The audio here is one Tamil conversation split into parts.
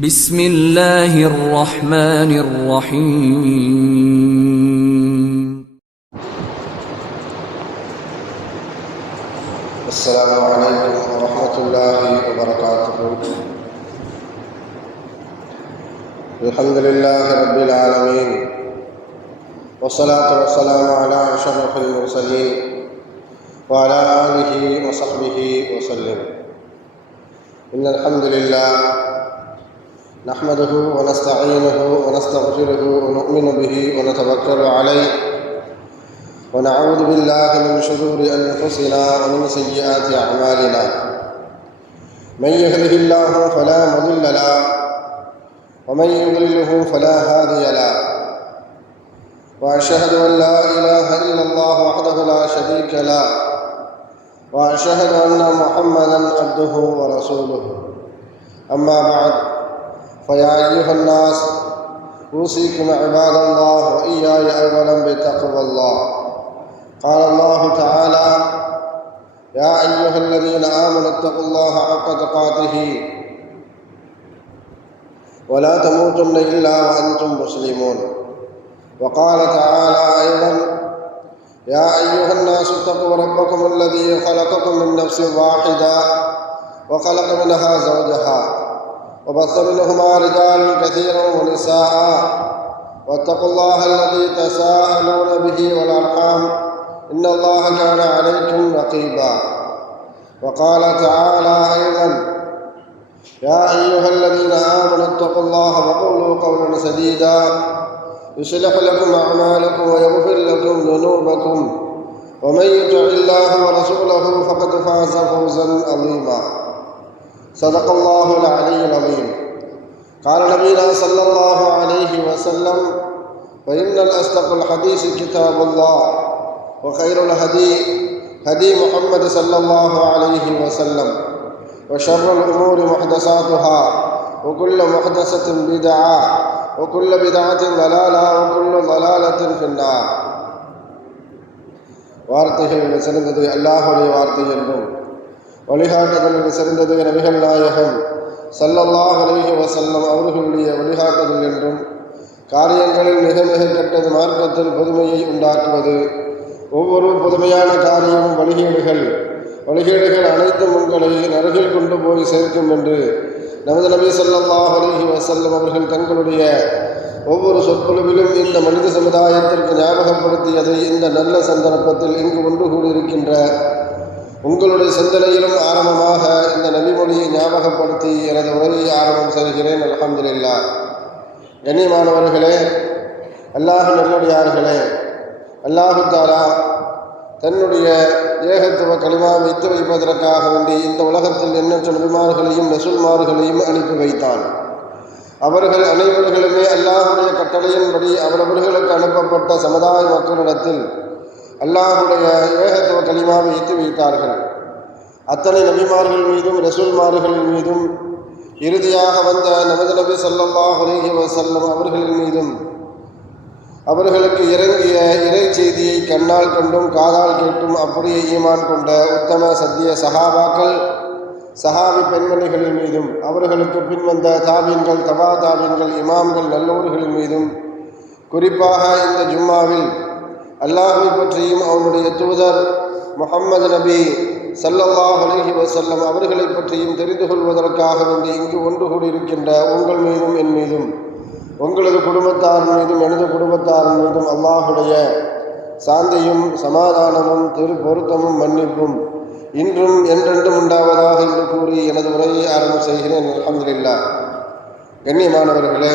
بسم الله الرحمن الرحيم. السلام عليكم ورحمة الله وبركاته. الحمد لله رب العالمين، والصلاة والسلام على أشرف المرسلين وعلى آله وصحبه وسلم. إن الحمد لله نحمده ونستعينه ونستغفره ونؤمن به ونتوكل عليه، ونعوذ بالله من شرور أنفسنا ومن سيئات أعمالنا. من يهده الله فلا مضل له ومن يضلله فلا هادي له، وأشهد أن لا إله إلا الله وحده لا شريك له، وأشهد أن محمدا عبده ورسوله. أما بعد، فيا أيها الناس أوصيكم عباد الله وإياي أولا بتقوى الله. قال الله تعالى: يا أيها الذين آمنوا اتقوا الله حق تقاته ولا تموتن إلا وأنتم مسلمون. وقال تعالى أيضا: يا أيها الناس اتقوا ربكم الذي خلقكم من نفس واحدة وخلق منها زوجها وبث منهما رجالا كثيرا ونساء، واتقوا الله الذي تساءلون به والأرحام إن الله كان عليكم رقيبا. وقال تعالى أيضا: يا أيها الذين آمنوا اتقوا الله وقولوا قولا سديدا يصلح لكم أعمالكم ويغفر لكم ذنوبكم، ومن يطع الله ورسوله فقد فاز فوزا عظيما. صدق الله العلي العظيم. قال نبينا صلى الله عليه وسلم: فإن الأصدق الحديث كتاب الله، وخير الهدي هدي محمد صلى الله عليه وسلم، وشر الأمور محدثاتها، وكل محدثة بدعة، وكل بدعة ضلالة، وكل ضلالة في النار. வார்த்தைகளில் சிறந்தது அல்லாஹ்வுடைய வார்த்தை என்றும், வழிகாட்டுதலில் சிறந்தது நபிகள் நாயகம் ஸல்லல்லாஹு அலைஹி வஸல்லம் அவர்களுடைய வழிகாட்டுதல் என்றும், காரியங்களில் மிக மிக கெட்டது மார்க்கத்தில் புதுமையை உண்டாக்குவது, ஒவ்வொரு புதுமையான காரியமும் வழிகேடுகள் அனைத்தும் உங்களை நரகில் கொண்டு போய் சேர்க்கும் என்று நமது நபி ஸல்லல்லாஹு அலைஹி வஸல்லம் அவர்கள் தங்களுடைய ஒவ்வொரு சொற்பொழிவிலும் இந்த மனித சமுதாயத்திற்கு ஞாபகப்படுத்தியதை இந்த நல்ல சந்தர்ப்பத்தில் இங்கு ஒன்று கூடியிருக்கின்ற உங்களுடைய சிந்தனையிலும் ஆரம்பமாக இந்த நபிமொழியை ஞாபகப்படுத்தி எனது உரையை ஆரம்பம் செய்கிறேன். அல்ஹம்துலில்லாஹ். கண்ணியமானவர்களே, அல்லாஹ் நல்லடியார்களே, அல்லாஹு தஆலா தன்னுடைய ஏகத்துவ கலிமாவை வைத்து வைப்பதற்காக வேண்டி இந்த உலகத்தில் எண்ணற்ற நபிமார்களையும் ரசூல்மார்களையும் அனுப்பி வைத்தான். அவர்கள் அனைவர்களுமே அல்லாஹுடைய கட்டளையின்படி அவரவர்களுக்கு அனுப்பப்பட்ட சமுதாய மக்களிடத்தில் அல்லாஹுடைய ஏகத்துவ கலிமாவை வைத்து வைத்தார்கள். அத்தனை நபிமார்கள் மீதும் ரசூல்மார்களின் மீதும் இறுதியாக வந்த நமது நபி ஸல்லல்லாஹு அலைஹி வஸல்லம் அவர்களின் மீதும் அவர்களுக்கு இறங்கிய இறை செய்தியை கண்ணால் கண்டும் காதால் கேட்டும் அப்படியே ஈமான் கொண்ட உத்தம சத்திய சஹாபாக்கள், சஹாபி பெண்மணிகளின் மீதும், அவர்களுக்கு பின் வந்த தாபீன்கள், தபா தாபீன்கள், இமாம்கள், நல்லோர்களின் மீதும், குறிப்பாக இந்த ஜும்மாவில் அல்லாஹ்வை பற்றியும் அவனுடைய தூதர் முஹம்மது நபி ஸல்லல்லாஹு அலைஹி வஸல்லம் அவர்களை பற்றியும் தெரிந்து கொள்வதற்காக வேண்டி இங்கு ஒன்று கூடியிருக்கின்ற உங்கள் மீதும் என் மீதும், உங்களது குடும்பத்தார் மீதும் எனது குடும்பத்தார் மீதும் அல்லாஹுடைய சாந்தியும் சமாதானமும் திரு பொருத்தமும் மன்னிப்பும் இன்றும் என்றென்றும் உண்டாவதாக என்று கூறி எனது உரையை ஆரம்பம் செய்கிறேன். அல்ஹம்துலில்லாஹ். கண்ணியமானவர்களே,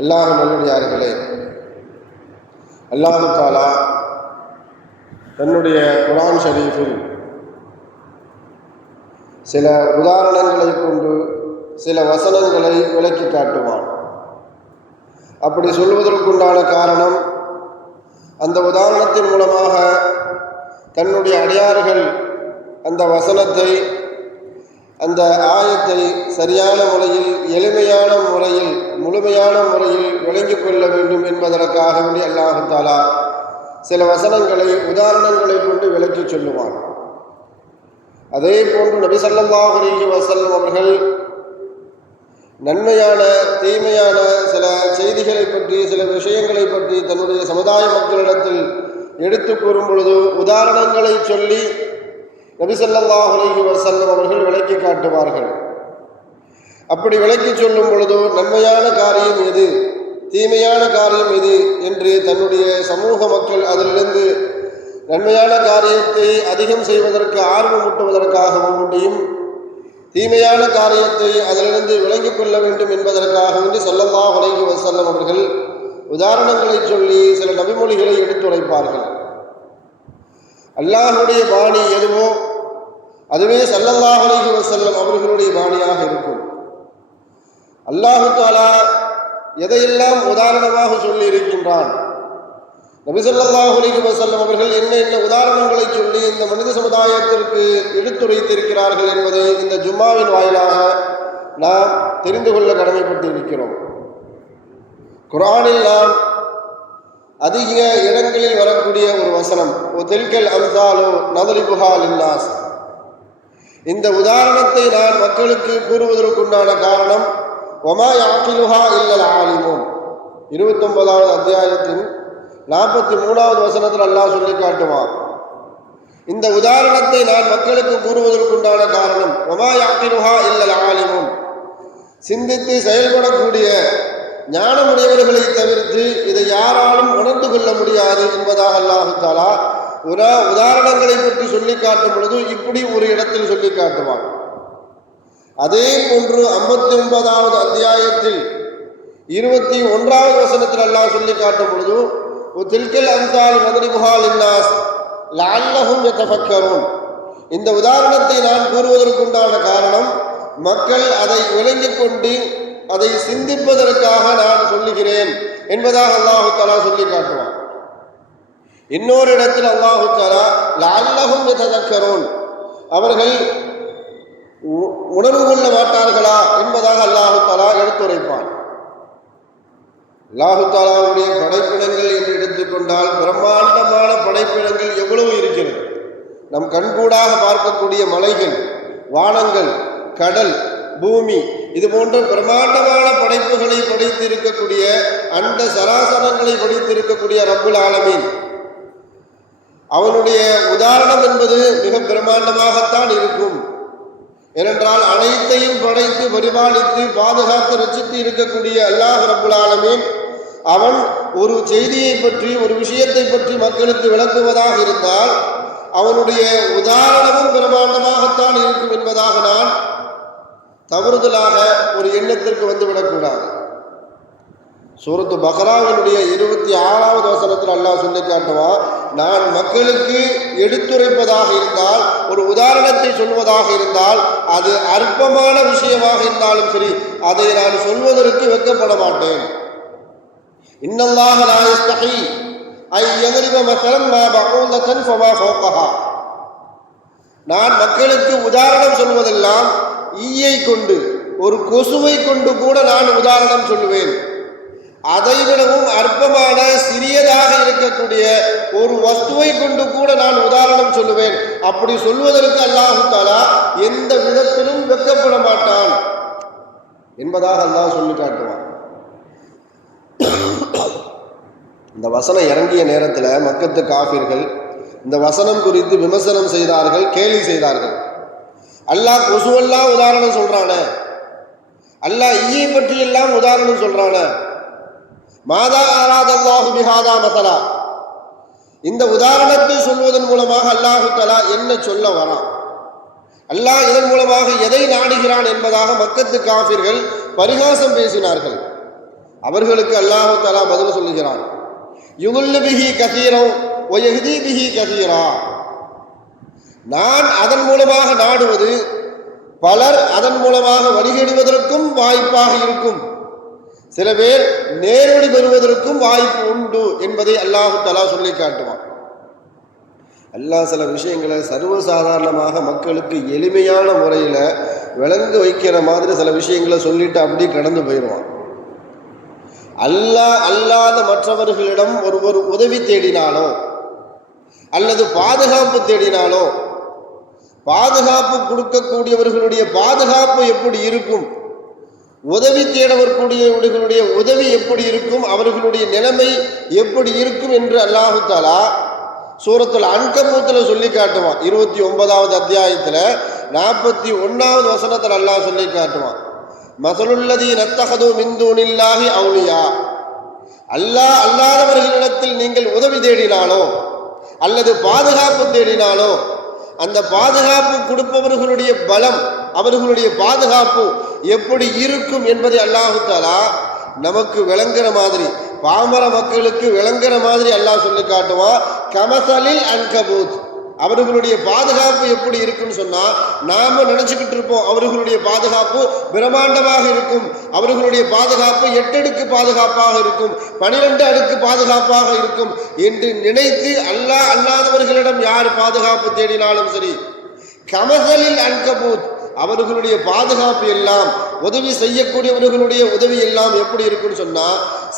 அல்லாஹ் நல்லடியார்களே, அல்லாஹு தஆலா தன்னுடைய குர்ஆன் ஷரீஃபில் சில உதாரணங்களை கொண்டு சில வசனங்களை விளக்கி காட்டுவான். அப்படி சொல்வதற்குண்டான காரணம், அந்த உதாரணத்தின் மூலமாக தன்னுடைய அடியார்கள் அந்த வசனத்தை, அந்த ஆயத்தை சரியான முறையில், எளிமையான முறையில், முழுமையான முறையில் விளங்கிக் கொள்ள வேண்டும் என்பதற்காக வேண்டி அல்லாஹு தஆலா சில வசனங்களை உதாரணங்களை கொண்டு விளக்கி சொல்லுவான். அதே போன்று நபி ஸல்லல்லாஹு அலைஹி வஸல்லம் அவர்கள் நன்மையான தீமையான சில செய்திகளை பற்றி சில விஷயங்களை பற்றி தன்னுடைய சமுதாய மக்களிடத்தில் எடுத்து கூறும் பொழுது உதாரணங்களை சொல்லி நபி ஸல்லல்லாஹு அலைஹி வஸல்லம் அவர்கள் விளக்கி காட்டுவார்கள். அப்படி விளக்கி சொல்லும் பொழுது நன்மையான காரியம் எது, தீமையான காரியம் எது என்று தன்னுடைய சமூக மக்கள் அதிலிருந்து நன்மையான காரியத்தை அதிகம் செய்வதற்கு ஆர்வமூட்டுவதற்காகவும் முடியும், தீமையான காரியத்தை அதிலிருந்து விளங்கிக் கொள்ள வேண்டும் என்பதற்காக வேண்டி ஸல்லல்லாஹு அலைஹி வஸல்லம் அவர்கள் உதாரணங்களை சொல்லி சில நபிமொழிகளை எடுத்துரைப்பார்கள். அல்லாஹ்வுடைய பாணி எதுவோ அதுவே ஸல்லல்லாஹு அலைஹி வஸல்லம் அவர்களுடைய பாணியாக இருக்கும். அல்லாஹு தஆலா எதையெல்லாம் உதாரணமாக சொல்லி இருக்கின்றான், நபி ஸல்லல்லாஹு அலைஹி வஸல்லம் அவர்கள் என்ன உதாரணங்களை சொல்லி இந்த மனித சமுதாயத்திற்கு எடுத்துரைத்திருக்கிறார்கள் என்பதை இந்த ஜும்மாவின் வாயிலாக நாம் தெரிந்து கொள்ள கடமைப்பட்டிருக்கிறோம். குர்ஆனில் நாம் அதிக இடங்களில் வரக்கூடிய ஒரு வசனம் தில்கல் அம்சாலு நத்ரிபுஹா லின்னாஸ். இந்த உதாரணத்தை நான் மக்களுக்கு கூறுவதற்குண்டான காரணம் வமா யாகிலுஹா இல்லல் ஆலிமூன். 29வது அத்தியாயத்தின் 43வது வசனத்தில் அல்லாஹ் சொல்லி காட்டுவான், இந்த உதாரணத்தை நான் மக்களுக்கு கூறுவதற்குண்டான காரணம் வமா யாகிலுஹா இல்லல் ஆலிமூன், சிந்தித்து செயல்படக்கூடிய ஞானமுடையவர்களை தவிர்த்து இதை யாராலும் உணர்ந்து கொள்ள முடியாது என்பதாக அல்லாஹு தஆலா உதாரணங்களை பற்றி சொல்லி காட்டும் பொழுது இப்படி ஒரு இடத்தில் சொல்லி காட்டுவான். அதே போன்று 59வது அத்தியாயத்தில் 21வது வசனத்தில் அல்லாஹ் சொல்லி காட்டும் பொழுது தில்கல் அம்சால் நத்ரிபுஹா லின்னாஸ் லஅல்லஹும் யதஃபக்கரூன். இந்த உதாரணத்தை நான் கூறுவதற்குண்டான காரணம் மக்கள் அதை விளங்கிக் கொண்டு அதை சிந்திப்பதற்காக நான் சொல்லுகிறேன் என்பதாக அல்லாஹு தஆலா சொல்லி காட்டுவான். இன்னொரு இடத்தில் அல்லாஹு தஆலா லஅல்லஹும் யதஃபக்கரூன், அவர்கள் உணர்வு கொள்ள மாட்டார்களா என்பதாக அல்லாஹு தஆலா எடுத்துரைப்பான். அல்லாஹு தஆலாவுடைய படைப்பினங்கள் என்று எடுத்துக்கொண்டால் பிரம்மாண்டமான படைப்பினங்கள் எவ்வளவு இருக்கிறது. நம் கண்கூடாக பார்க்கக்கூடிய மலைகள், வானங்கள், கடல், பூமி, இது போன்ற பிரம்மாண்டமான படைப்புகளை படைத்திருக்கக்கூடிய அந்த சராசரங்களை படைத்திருக்கக்கூடிய ரப்புல் ஆலமீன் அவனுடைய உதாரணம் என்பது மிக பிரம்மாண்டமாகத்தான் இருக்கும். ஏனென்றால் அனைத்தையும் படைத்து பரிபாலித்து பாதுகாத்து ரட்சித்து இருக்கக்கூடிய அல்லாஹ் ரப்புல் ஆலமீன் அவன் ஒரு செய்தியை பற்றி ஒரு விஷயத்தை பற்றி மக்களுக்கு விளக்குவதாக இருந்தால் அவனுடைய உதாரணமும் பிரமாண்டமாகத்தான் இருக்கும் என்பதாக நான் தவறுதலாக ஒரு எண்ணத்திற்கு வந்துவிடக்கூடாது. சூரத்து பக்ராவினுடைய 26வது வசனத்தில் அல்லாஹ் சொல்லி காட்டுவான், நான் மக்களுக்கு எடுத்துரைப்பதாக இருந்தால் ஒரு உதாரணத்தை சொல்வதாக இருந்தால் அது அற்பமான விஷயமாக இருந்தாலும் சரி அதை நான் சொல்வதற்கு வெட்கப்பட மாட்டேன். இன்னல்லாஹ லா யஸ்தஹி ஐ யத்ரிப மஸலன் மா பஊதத்தன் ஃபமா ஃபௌகஹா. நான் மக்களுக்கு உதாரணம் சொல்வதெல்லாம் ஈயை கொண்டு ஒரு கொசுவை கொண்டு கூட நான் உதாரணம் சொல்லுவேன். அதைவிடவும் அற்பமான சிறியதாக இருக்கக்கூடிய ஒரு வஸ்துவை கொண்டு கூட நான் உதாரணம் சொல்லுவேன். அப்படி சொல்வதற்கு அல்லாஹு தஆலா எந்த விதத்திலும் வெட்கப்பட மாட்டான் என்பதாக அல்லாஹ் சொல்லி காட்டுவான். இந்த வசனம் இறங்கிய நேரத்தில் மக்கத்து காஃபிர்கள் இந்த வசனம் குறித்து விமர்சனம் செய்தார்கள், கேலி செய்தார்கள். அல்லாஹ் கொசுவெல்லாம் உதாரணம் சொல்றான, அல்லாஹ் ஈயை பற்றி எல்லாம் உதாரணம் சொல்றான, மாதா ஆராதல்லாஹு பிஹாதா மஸலா, இந்த உதாரணத்தை சொல்வதன் மூலமாக அல்லாஹு தஆலா என்ன சொல்ல வரான், அல்லாஹ் இதன் மூலமாக எதை நாடுகிறான் என்பதாக மக்கத்து காஃபிர்கள் பரிகாசம் பேசினார்கள். அவர்களுக்கு அல்லாஹு தஆலா பதில் சொல்லுகிறான், யுதுல்லு பிஹி கஸீரன் வ யஹ்தி பிஹி கஸீரா. நான் அதன் மூலமாக நாடுவது பலர் அதன் மூலமாக வழிகெடுவதற்கும் வாய்ப்பாக இருக்கும், சில பேர் நேரடி பெறுவதற்கும் வாய்ப்பு உண்டு என்பதை அல்லாஹு தஆலா சொல்லி காட்டுவான். அல்லாஹ் சில விஷயங்களை சர்வசாதாரணமாக மக்களுக்கு எளிமையான முறையில் விளங்க வைக்கிற மாதிரி சில விஷயங்களை சொல்லிட்டு அப்படி கடந்து போயிடுவான். அல்லாஹ் அல்லாத மற்றவர்களிடம் ஒருவர் உதவி தேடினாலோ அல்லது பாதுகாப்பு தேடினாலோ பாதுகாப்பு கொடுக்கக்கூடியவர்களுடைய பாதுகாப்பு எப்படி இருக்கும், உதவி தேடவர்களுடைய உதவி எப்படி இருக்கும், அவர்களுடைய நிலைமை எப்படி இருக்கும் என்று அல்லாஹு தஆலா சூரத்துல் அன்கபூத்தில் சொல்லி காட்டுவான். 29வது அத்தியாயத்தில் 41வது வசனத்தில் அல்லாஹ் சொல்லி காட்டுவான். மஸலுல்லதீன இத்தஹது மின் தூனில்லாஹி அவுலியா, அல்லாஹ் அல்லாதவர்களிடத்தில் நீங்கள் உதவி தேடினாலோ அல்லது பாதுகாப்பு தேடினாலோ அந்த பாதுகாப்பு கொடுப்பவர்களுடைய பலம், அவர்களுடைய பாதுகாப்பு எப்படி இருக்கும் என்பதை அல்லாஹு தஆலா நமக்கு விளங்குற மாதிரி, பாமர மக்களுக்கு விளங்குற மாதிரி அல்லாஹ் சொல்லி காட்டுவான். கமசலில் அன்கபூத், அவர்களுடைய பாதுகாப்பு எப்படி இருக்குன்னு சொன்னா, நாம நினைச்சுக்கிட்டு இருப்போம் அவர்களுடைய பாதுகாப்பு பிரம்மாண்டமாக இருக்கும், அவர்களுடைய பாதுகாப்பு 8 அடுக்கு பாதுகாப்பாக இருக்கும், 12 அடுக்கு பாதுகாப்பாக இருக்கும் என்று நினைத்து அல்லாஹ் அல்லாதவர்களிடம் யார் பாதுகாப்பு தேடினாலும் சரி, கமசலில் அன்கபூத், அவர்களுடைய பாதுகாப்பு எல்லாம், உதவி செய்யக்கூடியவர்களுடைய உதவி எல்லாம் எப்படி இருக்குன்னு சொன்னா,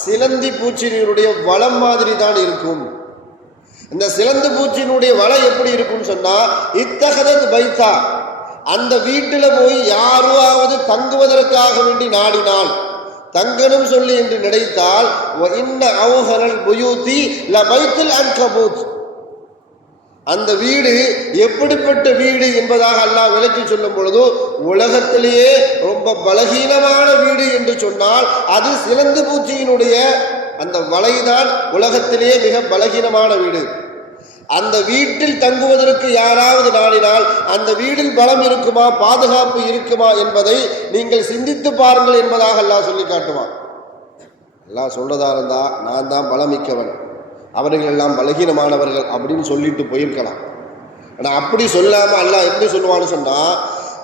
சிலந்தி பூச்சியினுடைய வளம் மாதிரி தான் இருக்கும். இந்த சிலந்து பூச்சியினுடைய வலை எப்படி இருக்குன்னு சொன்னா, இத்தகதத் பைத்தா, அந்த வீட்டில் போய் யாராவது தங்குவதற்காக வேண்டி நாடினால், தங்கணும் சொல்லி என்று நினைத்தால், இன்ன அவுஹனல் புயூதி லபைத்துல் அன்கபூத், அந்த வீடு எப்படிப்பட்ட வீடு என்பதாக அல்லாஹ் விளக்கி சொல்லும் பொழுது, உலகத்திலேயே ரொம்ப பலகீனமான வீடு என்று சொன்னால் அது சிலந்து பூச்சியினுடைய அந்த வலைதான் உலகத்திலேயே மிக பலகீனமான வீடு. அந்த வீட்டில் தங்குவதற்கு யாராவது நாடினால் அந்த வீடில் பலம் இருக்குமா, பாதுகாப்பு இருக்குமா என்பதை நீங்கள் சிந்தித்து பாருங்கள் என்பதாக அல்லாஹ் சொல்லி காட்டுவான். அல்லாஹ் சொல்றதா இருந்தா நான் தான் பலமிக்கவன், அவர்கள் எல்லாம் பலகீனமானவர்கள் அப்படின்னு சொல்லிட்டு போயிருக்கலாம். ஆனால் அப்படி சொல்லாம அல்லாஹ் எப்படி சொல்லுவான்னு சொன்னா,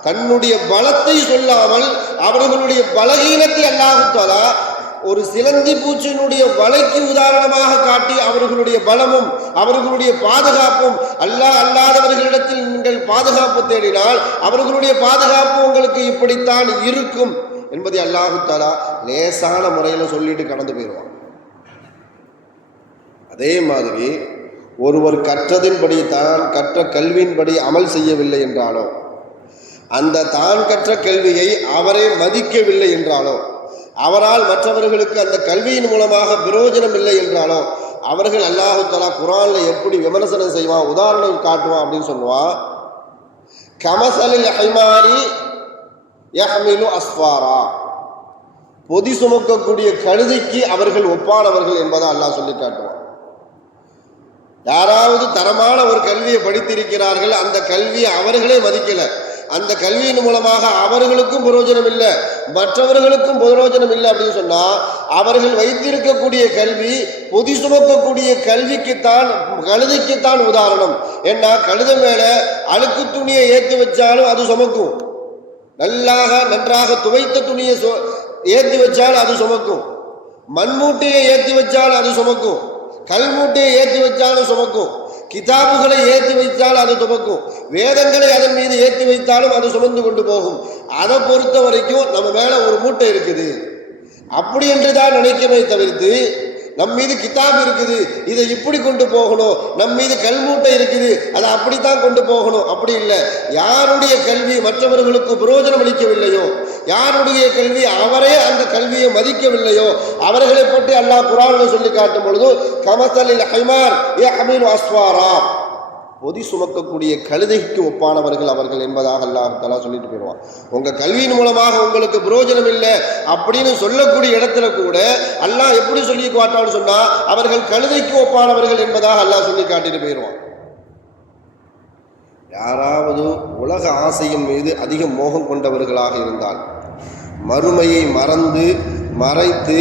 தன்னுடைய பலத்தை சொல்லாமல் அவர்களுடைய பலகீனத்தை அல்லாஹ் தஆலா ஒரு சிலந்தி பூச்சியினுடைய வலைக்கு உதாரணமாக காட்டி அவர்களுடைய பலமும் அவர்களுடைய பாதுகாப்பும், அல்லாஹ் அல்லாதவர்களிடத்தில் நீங்கள் பாதுகாப்பு தேடினால் அவர்களுடைய பாதுகாப்பு உங்களுக்கு இப்படித்தான் இருக்கும் என்பதை அல்லாஹு தஆலா லேசான முறையில் சொல்லிட்டு கடந்து போயிடுவான். அதே மாதிரி ஒருவர் கற்றதின்படி, தான் கற்ற கல்வியின்படி அமல் செய்யவில்லை என்றாலோ, அந்த தான் கற்ற கல்வியை அவரே மதிக்கவில்லை என்றாலோ, அவரால் மற்றவர்களுக்கு அந்த கல்வியின் மூலமாக பிரயோஜனம் இல்லை என்றாலோ, அவர்கள் அல்லாஹு தஆலா குர்ஆன்ல எப்படி விமர்சனம் செய்வான், உதாரணம் காட்டுவான் அப்படின்னு சொல்லுவான். கமசலில் ஹிமாரி யஹ்மிலு அஸ்ஃபாரா, பொதி சுமக்கக்கூடிய கழுதைக்கு அவர்கள் ஒப்பானவர்கள் என்பதை அல்லாஹ் சொல்லி காட்டுவான். யாராவது தரமான ஒரு கல்வியை படித்திருக்கிறார்கள், அந்த கல்வியை அவர்களே மதிக்கல, அந்த கல்வியின் மூலமாக அவர்களுக்கும் பிரயோஜனம் இல்லை, மற்றவர்களுக்கும் பிரயோஜனம் இல்லை அப்படின்னு சொன்னா, அவர்கள் வைத்திருக்கக்கூடிய கல்வி பொதி சுமக்கக்கூடிய கல்விக்குத்தான், கழுதைக்குத்தான் உதாரணம். ஏன்னா கழுதை மேல அழுக்கு துணியை ஏற்றி வச்சாலும் அது சுமக்கும், நன்றாக துவைத்த துணியை ஏற்றி வச்சாலும் அது சுமக்கும், மண்மூட்டையை ஏற்றி வச்சாலும் அது சுமக்கும், கல் மூட்டையை ஏற்றி வச்சாலும் சுமக்கும், கிதாபுகளை ஏற்றி வைத்தால் அது சுமக்கும், வேதங்களை அதன் மீது ஏற்றி வைத்தாலும் அது சுமந்து கொண்டு போகும். அதை பொறுத்த வரைக்கும் நம்ம மேல ஒரு மூட்டை இருக்குது அப்படி என்றுதான் நினைக்கவே தவிர்த்து, நம் மீது கிதாப் இருக்குது இதை இப்படி கொண்டு போகணும், நம் மீது கல் மூட்டை இருக்குது அதை அப்படித்தான் கொண்டு போகணும், அப்படி இல்லை. யாருடைய கல்வி மற்றவர்களுக்கு பிரயோஜனம் அளிக்கவில்லையோ, யாருடைய கல்வி அவரே அந்த கல்வியை மதிக்கவில்லையோ, அவர்களை பற்றி அல்லாஹ் குர்ஆன்ல சொல்லி காட்டும் பொழுது, கமஸலில் ஹிமார் யஹ்மிலு அஸ்ஃபாரா, பொதி சுமக்கக்கூடிய கழுதைக்கு ஒப்பானவர்கள் அவர்கள் என்பதாக அல்லாஹ் தஆலா சொல்லிட்டு போயிடுவான். உங்க கல்வியின் மூலமாக உங்களுக்கு பிரயோஜனம் இல்லை அப்படின்னு சொல்லக்கூடிய இடத்துல கூட அல்லாஹ் எப்படி சொல்லி காட்டான்னு சொன்னா, அவர்கள் கழுதைக்கு ஒப்பானவர்கள் என்பதாக அல்லாஹ் சொல்லி காட்டிட்டு போயிடுவான். யாராவது உலக ஆசையின் மீது அதிக மோகம் கொண்டவர்களாக இருந்தால், மறுமையை மறைத்து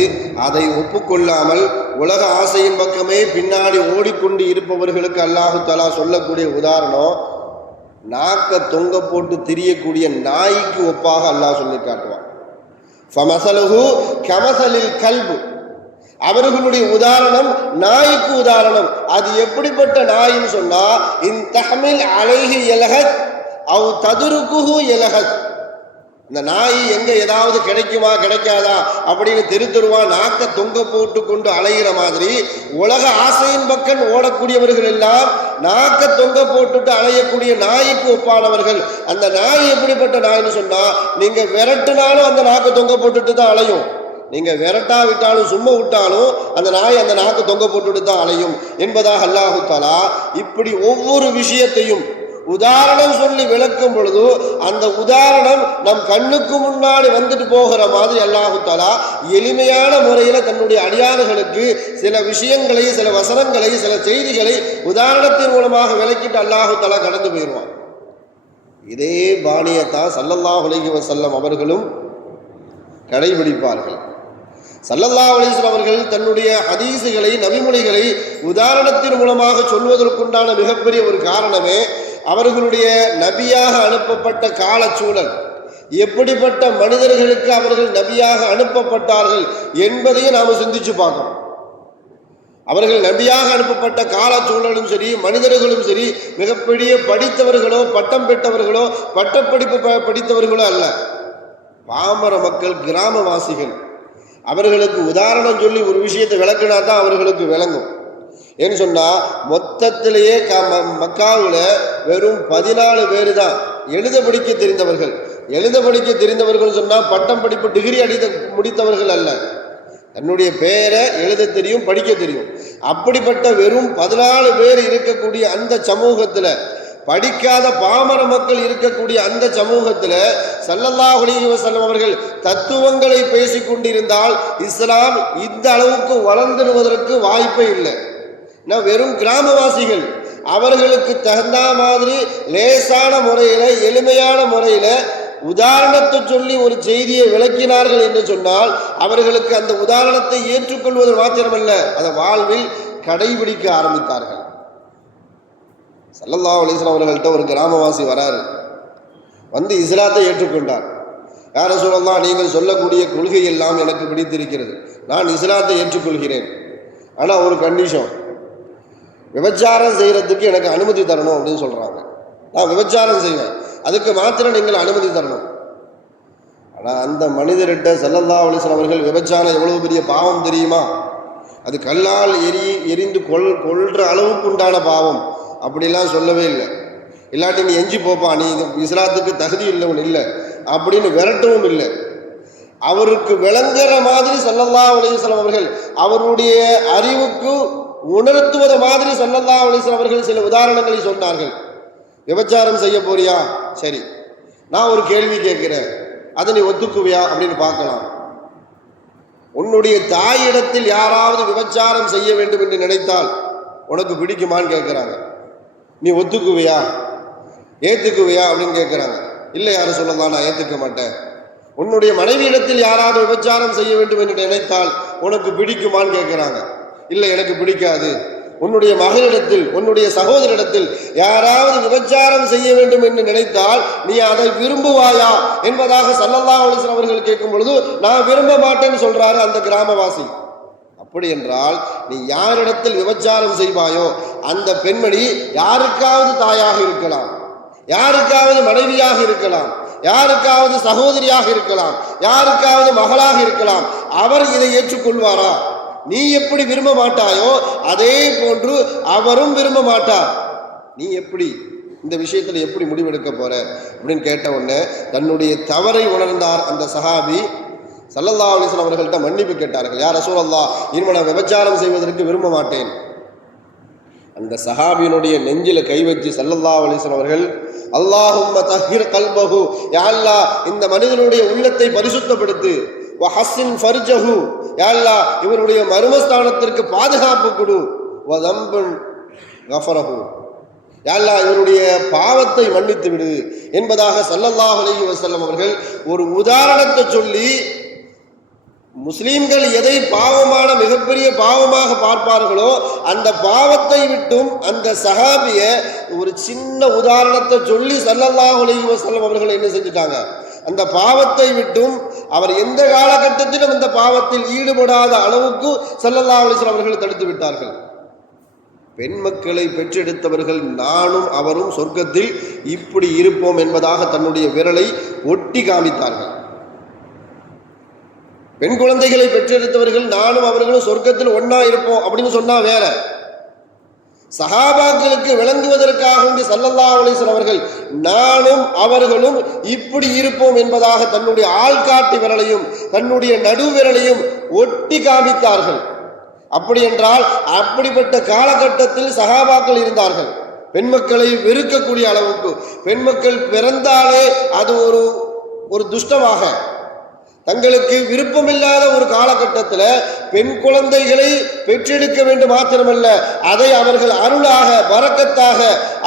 அதை ஒப்புக்கொள்ளாமல் உலக ஆசையின் பக்கமே பின்னாடி ஓடிக்கொண்டு இருப்பவர்களுக்கு அல்லாஹு தஆலா சொல்லக்கூடிய உதாரணம், நாக்க தொங்க போட்டு திரியக்கூடிய நாய்க்கு ஒப்பாக அல்லாஹ் சொல்லி காட்டுவான். ஃபமஸலுஹு கமஸலில் கல்பு, அவர்களுடைய உதாரணம் நாய்க்கு உதாரணம். அது எப்படிப்பட்ட நாயின்னு சொன்னா, இன் தஹ்மில் அலைஹி யல்ஹத் அவ் ததுருகுஹு யல்ஹத், இந்த நாய் எங்க ஏதாவது கிடைக்குமா கிடைக்காதா அப்படின்னு தெருவா நாக்க தொங்க போட்டு கொண்டு அலைகிற மாதிரி உலக ஆசையின் பக்கம் ஓடக்கூடியவர்கள் எல்லாம் நாக்க தொங்க போட்டுட்டு அலையக்கூடிய நாய்க்கு ஒப்பானவர்கள். அந்த நாய் எப்படிப்பட்ட நாய்னு சொன்னா, நீங்க விரட்டுனாலும் அந்த நாக்க தொங்க போட்டுட்டு தான் அலையும், நீங்க விரட்டா விட்டாலும் சும்மா விட்டாலும் அந்த நாய் அந்த நாக்கு தொங்க போட்டுட்டு தான் அலையும் என்பதாக அல்லாஹு தஆலா இப்படி ஒவ்வொரு விஷயத்தையும் உதாரணம் சொல்லி விளக்கும் பொழுது அந்த உதாரணம் நம் கண்ணுக்கு முன்னாடி வந்துட்டு போகிற மாதிரி அல்லாஹு தஆலா எளிமையான முறையில தன்னுடைய அடியாறுகளுக்கு சில விஷயங்களை, சில வசனங்களை, சில செய்திகளை உதாரணத்தின் மூலமாக விளக்கிட்டு அல்லாஹு தஆலா கடந்து போயிடுவான். இதே பாணியத்தான் ஸல்லல்லாஹு அலைஹி வஸல்லம் அவர்களும் கடைபிடிப்பார்கள். ஸல்லல்லாஹு அலைஹி வஸல்லம் அவர்கள் தன்னுடைய ஹதீஸுகளை, நபிமொழிகளை உதாரணத்தின் மூலமாக சொல்வதற்குண்டான மிகப்பெரிய ஒரு காரணமே அவர்களுடைய நபியாக அனுப்பப்பட்ட காலச்சூழல், எப்படிப்பட்ட மனிதர்களுக்கு அவர்கள் நபியாக அனுப்பப்பட்டார்கள் என்பதையும் நாம் சிந்திச்சு பார்க்கணும். அவர்கள் நபியாக அனுப்பப்பட்ட காலச்சூழலும் சரி, மனிதர்களும் சரி, மிகப்பெரிய படித்தவர்களோ பட்டம் பெற்றவர்களோ பட்டப்படிப்பு படித்தவர்களோ அல்ல, பாமர மக்கள், கிராமவாசிகள். அவர்களுக்கு உதாரணம் சொல்லி ஒரு விஷயத்தை விளக்கினா தான் அவர்களுக்கு விளங்கும். ஏன்னு சொன்னால் மொத்தத்திலேயே மக்காவில் வெறும் 14 பேர் தான் எழுத படிக்க தெரிந்தவர்கள். எழுத படிக்க தெரிந்தவர்கள் சொன்னால் பட்டம் படிப்பு டிகிரி முடித்தவர்கள் அல்ல, தன்னுடைய பேரை எழுத தெரியும், படிக்க தெரியும். அப்படிப்பட்ட வெறும் 14 பேர் இருக்கக்கூடிய அந்த சமூகத்தில், படிக்காத பாமர மக்கள் இருக்கக்கூடிய அந்த சமூகத்தில் ஸல்லல்லாஹு அலைஹி வஸல்லம் அவர்கள் தத்துவங்களை பேசிக் கொண்டிருந்தால் இஸ்லாம் இந்த அளவுக்கு வளர்ந்துடுவதற்கு வாய்ப்பே இல்லை. வெறும் கிராமவாசிகள் அவர்களுக்கு தகுந்த மாதிரி லேசான முறையில், எளிமையான முறையில் உதாரணத்தை சொல்லி ஒரு செய்தியை விளக்கினார்கள் என்று சொன்னால் அவர்களுக்கு அந்த உதாரணத்தை ஏற்றுக்கொள்வது மாத்திரமல்ல, அதை வாழ்வில் கடைபிடிக்க ஆரம்பித்தார்கள். ஸல்லல்லாஹு அலைஹி வஸல்லம் அவர்கள்ட்ட ஒரு கிராமவாசி வராரு, வந்து இஸ்லாத்தை ஏற்றுக்கொண்டார். யா ரசூலல்லாஹ், நீங்கள் சொல்லக்கூடிய கொள்கை எல்லாம் எனக்கு பிடித்திருக்கிறது, நான் இஸ்லாத்தை ஏற்றுக்கொள்கிறேன், ஆனால் ஒரு கண்டிஷன், விபச்சாரம் செய்கிறதுக்கு எனக்கு அனுமதி தரணும் அப்படின்னு சொல்கிறாங்க. நான் விபச்சாரம் செய்வேன், அதுக்கு மாத்திரம் நீங்கள் அனுமதி தரணும். ஆனால் அந்த மனிதர்கிட்ட ஸல்லல்லாஹு அலைஹி வஸல்லம் அவர்கள் விபச்சாரம் எவ்வளவு பெரிய பாவம் தெரியுமா, அது கல்லால் எரிந்து கொள்ற அளவுக்கு உண்டான பாவம் அப்படிலாம் சொல்லவே இல்லை. இல்லாட்டி நீ எஞ்சி போப்பா, நீ இஸ்லாத்துக்கு தகுதி இல்லவன் இல்லை அப்படின்னு விரட்டவும் இல்லை. அவருக்கு விளங்குற மாதிரி ஸல்லல்லாஹு அலைஹி வஸல்லம் அவர்கள் அவருடைய அறிவுக்கு உணர்த்துவத மாதிரி ஸல்லல்லாஹு அலைஹி வஸல்லம் அவர்கள் சில உதாரணங்களை சொன்னார்கள். விபச்சாரம் செய்ய போறியா, சரி, நான் ஒரு கேள்வி கேட்கிறேன், அதை நீ ஒத்துக்குவியா அப்படின்னு பார்க்கலாம். உன்னுடைய தாயிடத்தில் யாராவது விபச்சாரம் செய்ய வேண்டும் என்று நினைத்தால் உனக்கு பிடிக்குமான்னு கேட்குறாங்க. நீ ஒத்துக்குவியா, ஏற்றுக்குவியா அப்படின்னு கேட்குறாங்க. இல்லை யாரும் சொல்லலாம், நான் ஏற்றுக்க மாட்டேன். உன்னுடைய மனைவியிடத்தில் யாராவது விபச்சாரம் செய்ய வேண்டும் என்று நினைத்தால் உனக்கு பிடிக்குமான்னு கேட்குறாங்க. இல்லை, எனக்கு பிடிக்காது. உன்னுடைய மகளிடத்தில், உன்னுடைய சகோதரிடத்தில் யாராவது விபச்சாரம் செய்ய வேண்டும் என்று நினைத்தால் நீ அதை விரும்புவாயா என்பதாக ஸல்லல்லாஹு அலைஹி வஸல்லம் அவர்கள் கேட்கும் பொழுது நான் விரும்ப மாட்டேன்னு சொல்றாரு அந்த கிராமவாசி. அப்படி என்றால் நீ யாரிடத்தில் விபச்சாரம் செய்வாயோ அந்த பெண்மணி யாருக்காவது தாயாக இருக்கலாம், யாருக்காவது மனைவியாக இருக்கலாம், யாருக்காவது சகோதரியாக இருக்கலாம், யாருக்காவது மகளாக இருக்கலாம். அவர் இதை ஏற்றுக்கொள்வாரா? நீ எப்படி விரும்ப மாட்டாயோ அதே போன்று அவரும் விரும்ப மாட்டார். நீ எப்படி இந்த விஷயத்தில் எப்படி முடிவெடுக்க போற அப்படின்னு கேட்ட உடனே தன்னுடைய தவறை உணர்ந்தார் அந்த சஹாபி. ஸல்லல்லாஹு அலைஹி வஸல்லம் அவர்கள்ட்ட மன்னிப்பு கேட்டார்கள். யா ரசூலல்லாஹ், இனிமே நான் விபச்சாரம் செய்வதற்கு விரும்ப மாட்டேன். அந்த சஹாபியினுடைய நெஞ்சில கை வச்சு ஸல்லல்லாஹு அலைஹி வஸல்லம் அவர்கள் அல்லாஹும்ம தஹ்ஹிர் கல்பஹு, யா அல்லாஹ் இந்த மனிதனுடைய உள்ளத்தை பரிசுத்தப்படுத்து, வஹஸ்ஸின் ஃபர்ஜஹு, யா அல்லாஹ் இவருடைய மர்மஸ்தானத்திற்கு பாதுகாப்பு கொடு, வதம்பன் கஃபரஹு, யா அல்லாஹ் இவருடைய பாவத்தை மன்னித்து விடு என்பதாக ஸல்லல்லாஹு அலைஹி வஸல்லம் அவர்கள் ஒரு உதாரணத்தை சொல்லி முஸ்லிம்கள் எதை பாவமான மிகப்பெரிய பாவமாக பார்ப்பார்களோ அந்த பாவத்தை விட்டும் அந்த சஹாபிய ஒரு சின்ன உதாரணத்தை சொல்லி ஸல்லல்லாஹு அலைஹி வஸல்லம் அவர்கள் என்ன செஞ்சுட்டாங்க, அந்த பாவத்தை விட்டும் அவர் எந்த காலகட்டத்திலும் அந்த பாவத்தில் ஈடுபடாத அளவுக்கு ஸல்லல்லாஹு அலைஹி வஸல்லம் அவர்கள் தடுத்து விட்டார்கள். பெண் மக்களை பெற்றெடுத்தவர்கள் நானும் அவரும் சொர்க்கத்தில் இப்படி இருப்போம் என்பதாக தன்னுடைய விரலை ஒட்டி காமித்தார்கள். பெண் குழந்தைகளை பெற்றெடுத்தவர்கள் நானும் அவர்களும் சொர்க்கத்தில் ஒன்னா இருப்போம் அப்படின்னு சொன்னா வேற. சஹாபாக்களுக்கு விளங்குவதற்காக வேண்டி ஸல்லல்லாஹு அலைஹி வஸல்லம் அவர்கள் நானும் அவர்களும் இப்படி இருப்போம் என்பதாக தன்னுடைய ஆள்காட்டி விரலையும் தன்னுடைய நடு விரலையும் ஒட்டி காமித்தார்கள். அப்படி என்றால் அப்படிப்பட்ட காலகட்டத்தில் சஹாபாக்கள் இருந்தார்கள். பெண் மக்களை வெறுக்கக்கூடிய அளவுக்கு, பெண் மக்கள் பிறந்தாலே அது ஒரு துஷ்டமாக, தங்களுக்கு விருப்பமில்லாத ஒரு காலகட்டத்தில் பெண் குழந்தைகளை பெற்றெடுக்க வேண்டும் மாத்திரமல்ல, அதை அவர்கள் அருளாக பரக்கத்தாக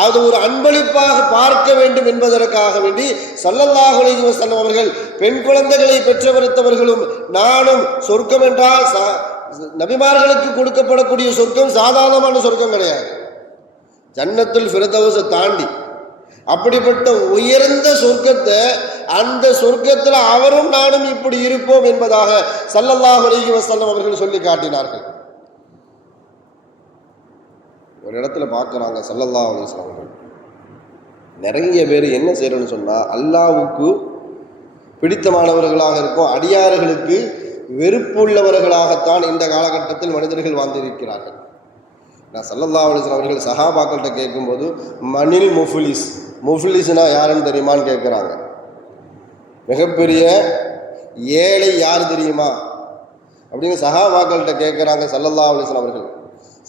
அது ஒரு அன்பளிப்பாக பார்க்க வேண்டும் என்பதற்காக வேண்டி ஸல்லல்லாஹு அலைஹி வஸல்லம் அவர்கள் பெண் குழந்தைகளை பெற்றெடுத்தவர்களும் நானும் சொர்க்கம் என்றால் நபிமார்களுக்கு கொடுக்கப்படக்கூடிய சொர்க்கம் சாதாரணமான சொர்க்கம் கிடையாது. ஜன்னத்துல் ஃபிர்தௌஸை தாண்டி அப்படிப்பட்ட உயர்ந்த சொர்க்கத்தை, அந்த சொர்க்கத்தில் அவரும் நானும் இப்படி இருப்போம் என்பதாக ஸல்லல்லாஹு அலைஹி வஸல்லம் அவர்கள் சொல்லி காட்டினார்கள். ஒரு இடத்துல பார்க்குறாங்க ஸல்லல்லாஹு அலைஹி வஸல்லம் அவர்கள் நிறைய பேர் என்ன செய்யறோன்னு சொன்னா, அல்லாஹ்வுக்கு பிடித்தமானவர்களாக இருக்கும் அடியார்களுக்கு வெறுப்புள்ளவர்களாகத்தான் இந்த காலகட்டத்தில் மனிதர்கள் வாழ்ந்திருக்கிறார்கள். நான் ஸல்லல்லாஹு அலைஹி வஸல்லம் அவர்கள் சஹாபாக்கள்கிட்ட கேட்கும்போது மனில் முஃப்லிஸ்னா யாருன்னு தெரியுமான்னு கேட்குறாங்க. மிகப்பெரிய ஏழை யார் தெரியுமா அப்படின்னு சஹாபாக்கள்கிட்ட கேட்குறாங்க ஸல்லல்லாஹு அலைஹி வஸல்லம் அவர்கள்.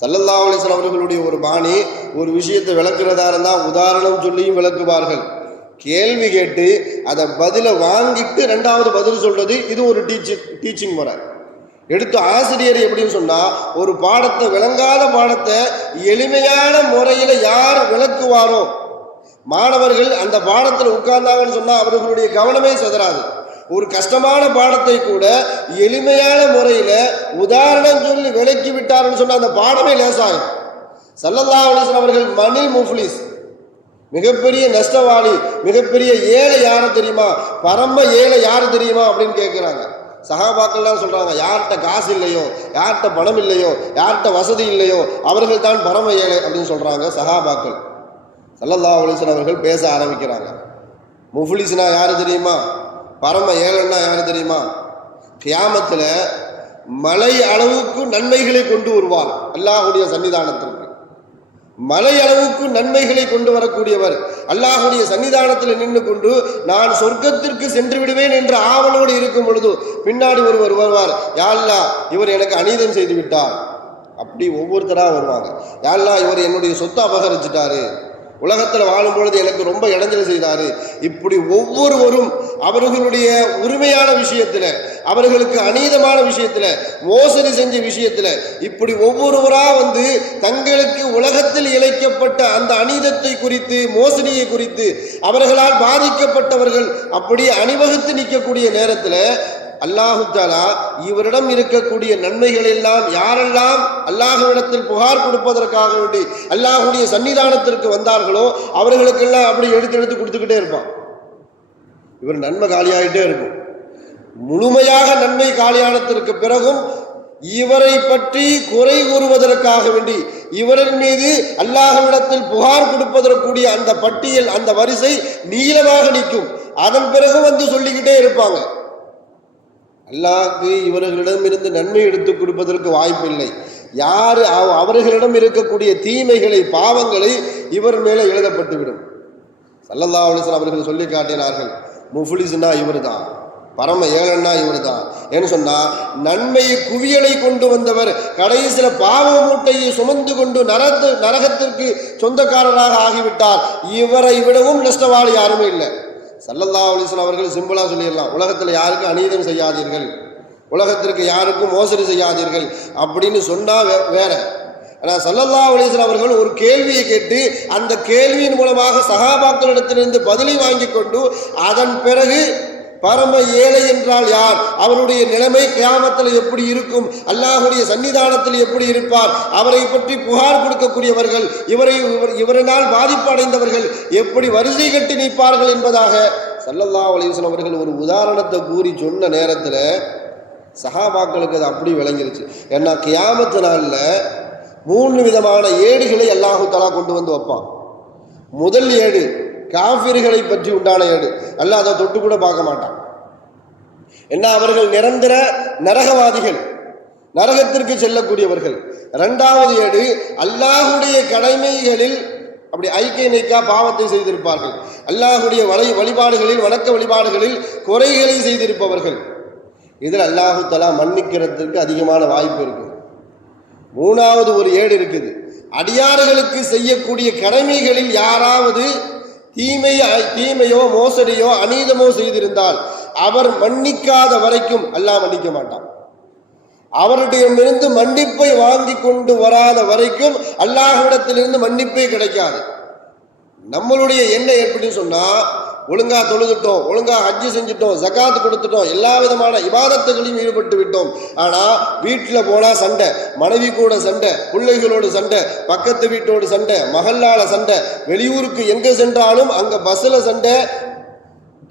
ஸல்லல்லாஹு அலைஹி வஸல்லம் அவர்களுடைய ஒரு பாணி, ஒரு விஷயத்தை விளக்குறதா இருந்தால் உதாரணம் சொல்லியும் விளக்குவார்கள். கேள்வி கேட்டு அதை பதிலை வாங்கிட்டு ரெண்டாவது பதில் சொல்றது, இது ஒரு டீச்சிங் முறை. எடுத்த ஆசிரியர் எப்படின்னு சொன்னா, ஒரு பாடத்தை, விளங்காத பாடத்தை எளிமையான முறையில் யார் விளக்குவாரோ மாணவர்கள் அந்த பாடத்தில் உட்கார்ந்தாங்கன்னு சொன்னா அவர்களுடைய கவனமே சிதறாது. ஒரு கஷ்டமான பாடத்தை கூட எளிமையான முறையில் உதாரணம் சொல்லி விளக்கி விட்டார்னு சொன்னா அந்த பாடமே லேசாகும். ஸல்லல்லாஹு அலைஹி வஸல்லம் அவர்கள் மனில் முஃப்லிஸ், மிகப்பெரிய நஷ்டவாளி, மிகப்பெரிய ஏழை யாரை தெரியுமா, பரம ஏழை யாரு தெரியுமா அப்படின்னு கேட்குறாங்க. சஹாபாக்கள்லாம் சொல்றாங்க, யார்கிட்ட காசு இல்லையோ, யார்கிட்ட பணம் இல்லையோ, யார்கிட்ட வசதி இல்லையோ அவர்கள் தான் பரம ஏழை அப்படின்னு சொல்றாங்க சஹாபாக்கள். ஸல்லல்லாஹு அலைஹி வஸல்லம் அவர்கள் பேச ஆரம்பிக்கிறாங்க. முஃப்லிஸ்னா யாரு தெரியுமா, பரம ஏழைன்னா யாரு தெரியுமா, கியாமத்துல மலை அளவுக்கு நன்மைகளை கொண்டு வருவார் அல்லாஹ்வுடைய சன்னிதானத்திற்கு. மலை அளவுக்கு நன்மைகளை கொண்டு வரக்கூடியவர் அல்லாஹ்வுடைய சன்னிதானத்தில் நின்று கொண்டு நான் சொர்க்கத்திற்கு சென்று விடுவேன் என்ற ஆவலோடு இருக்கும் பொழுது பின்னாடி ஒருவர் வருவார், யா அல்லாஹ் இவர் எனக்கு அநீதம் செய்து விட்டார். அப்படி ஒவ்வொருத்தராக வருவாங்க. யா அல்லாஹ் இவர் என்னுடைய சொத்தை அபகரிச்சிட்டாரு, உலகத்தில் வாழும் பொழுது எனக்கு ரொம்ப இடைஞ்சல் செய்தாரு. இப்படி ஒவ்வொருவரும் அவர்களுடைய உரிமையான விஷயத்துல, அவர்களுக்கு அநீதமான விஷயத்துல, மோசடி செஞ்ச விஷயத்துல, இப்படி ஒவ்வொருவரா வந்து தங்களுக்கு உலகத்தில் இழைக்கப்பட்ட அந்த அநீதத்தை குறித்து, மோசடியை குறித்து அவர்களால் பாதிக்கப்பட்டவர்கள் அப்படி அணிவகுத்து நிற்கக்கூடிய நேரத்தில் அல்லாஹு தஆலா இவரிடம் இருக்கக்கூடிய நன்மைகள் எல்லாம் யாரெல்லாம் அல்லாஹ்விடத்தில் புகார் கொடுப்பதற்காக வேண்டி அல்லாஹ்வுடைய சன்னிதானத்திற்கு வந்தார்களோ அவர்களுக்கெல்லாம் அப்படி எடுத்து கொடுத்துக்கிட்டே இருப்பான். இவர் நன்மை காலியாகிட்டே இருக்கும். முழுமையாக நன்மை காலியானதற்கு பிறகும் இவரை பற்றி குறை கூறுவதற்காக வேண்டி இவரின் மீது அல்லாஹ்விடத்தில் புகார் கொடுப்பதற்குரிய அந்த பட்டியல், அந்த வரிசை நீளமாக நிற்கும். அதன் பிறகு வந்து சொல்லிக்கிட்டே இருப்பாங்க. அல்லாஹ்க்கு இவர்களிடம் இருந்து நன்மை எடுத்துக் கொடுப்பதற்கு வாய்ப்பில்லை. யார் அவர்களிடம் இருக்கக்கூடிய தீமைகளை, பாவங்களை இவர் மேலே எழுதப்பட்டுவிடும். ஸல்லல்லாஹு அலைஹி வஸல்லம் அவர்கள் சொல்லி காட்டினார்கள், முஃப்லிஸ்னா இவர் தான், பரம ஏழன்னா இவர் தான். ஏன்னு சொன்னா நன்மையை குவியலை கொண்டு வந்தவர் கடைசியில் பாவ மூட்டையை சுமந்து கொண்டு நரகத்திற்கு சொந்தக்காரராக ஆகிவிட்டார். இவரை விடவும் நஷ்டவாளி யாருமே இல்லை. ஸல்லல்லாஹு அலைஹி வஸல்லம் அவர்கள் சிம்பிளா சொல்லிடலாம், உலகத்தில் யாருக்கும் அநீதம் செய்யாதீர்கள், உலகத்திற்கு யாருக்கும் மோசடி செய்யாதீர்கள் அப்படின்னு சொன்னா வேற. ஆனால் ஸல்லல்லாஹு அலைஹி வஸல்லம் அவர்கள் ஒரு கேள்வியை கேட்டு அந்த கேள்வியின் மூலமாக சஹாபாக்களிடத்திலிருந்து பதிலை வாங்கி கொண்டு அதன் பிறகு பரம ஏழை என்றால் யார், அவருடைய நிலைமை கியாமத்தில் எப்படி இருக்கும், அல்லாஹ்வுடைய சன்னிதானத்தில் எப்படி இருப்பார், அவரை பற்றி புகார் கொடுக்கக்கூடியவர்கள், இவரினால் பாதிப்பு அடைந்தவர்கள் எப்படி வரிசை கட்டி நிற்பார்கள் என்பதாக ஸல்லல்லாஹு அலைஹி வஸல்லம் அவர்கள் ஒரு உதாரணத்தை கூறி சொன்ன நேரத்தில் சஹாபாக்களுக்கு அது அப்படி விளங்கிருச்சு. ஏன்னா கியாமத்து நாளில் 3 விதமான ஏடுகளை அல்லாஹு தஆலா கொண்டு வந்து வைப்பான். முதல் ஏடு காஃபிர்களை பற்றி உண்டான ஏடு. அல்லாஹ் அதை தொட்டு கூட பார்க்க மாட்டான். என்ன, அவர்கள் நிரந்தர நரகவாதிகள், நரகத்திற்கு செல்லக்கூடியவர்கள். 2வது ஏடு அல்லாஹுடைய கடமைகளில் அப்படி ஐக்கிய நீக்கா பாவத்தை செய்திருப்பார்கள், அல்லாஹுடைய வழிபாடுகளில் வணக்க வழிபாடுகளில் குறைகளை செய்திருப்பவர்கள். இதில் அல்லாஹு தஆலா மன்னிக்கிறதுக்கு அதிகமான வாய்ப்பு இருக்குது. 3வது ஒரு ஏடு இருக்குது, அடியார்களுக்கு செய்யக்கூடிய கடமைகளில் யாராவது தீமையோ மோசடியோ அநீதமோ செய்திருந்தால் அவர் மன்னிக்காத வரைக்கும் அல்லாஹ் மன்னிக்க மாட்டான். அவரிடமிருந்து மன்னிப்பை வாங்கி கொண்டு வராத வரைக்கும் அல்லாஹ்விடத்திலிருந்து மன்னிப்பே கிடைக்காது. நம்மளுடைய எண்ணம் எப்படின்னு சொன்னா, ஒழுங்கா தொழுதுட்டோம், ஒழுங்கா ஹஜ்ஜு செஞ்சுட்டோம், ஜகாத் கொடுத்துட்டோம், எல்லா விதமான இபாதத்துகளையும் ஈடுபட்டு விட்டோம். ஆனா வீட்டில் போனா சண்டை, மனைவி கூட சண்டை, பிள்ளைகளோடு சண்டை, பக்கத்து வீட்டோடு சண்டை, மகல்லால சண்டை, வெளியூருக்கு எங்க சென்றாலும் அங்க பஸ்ல சண்டை,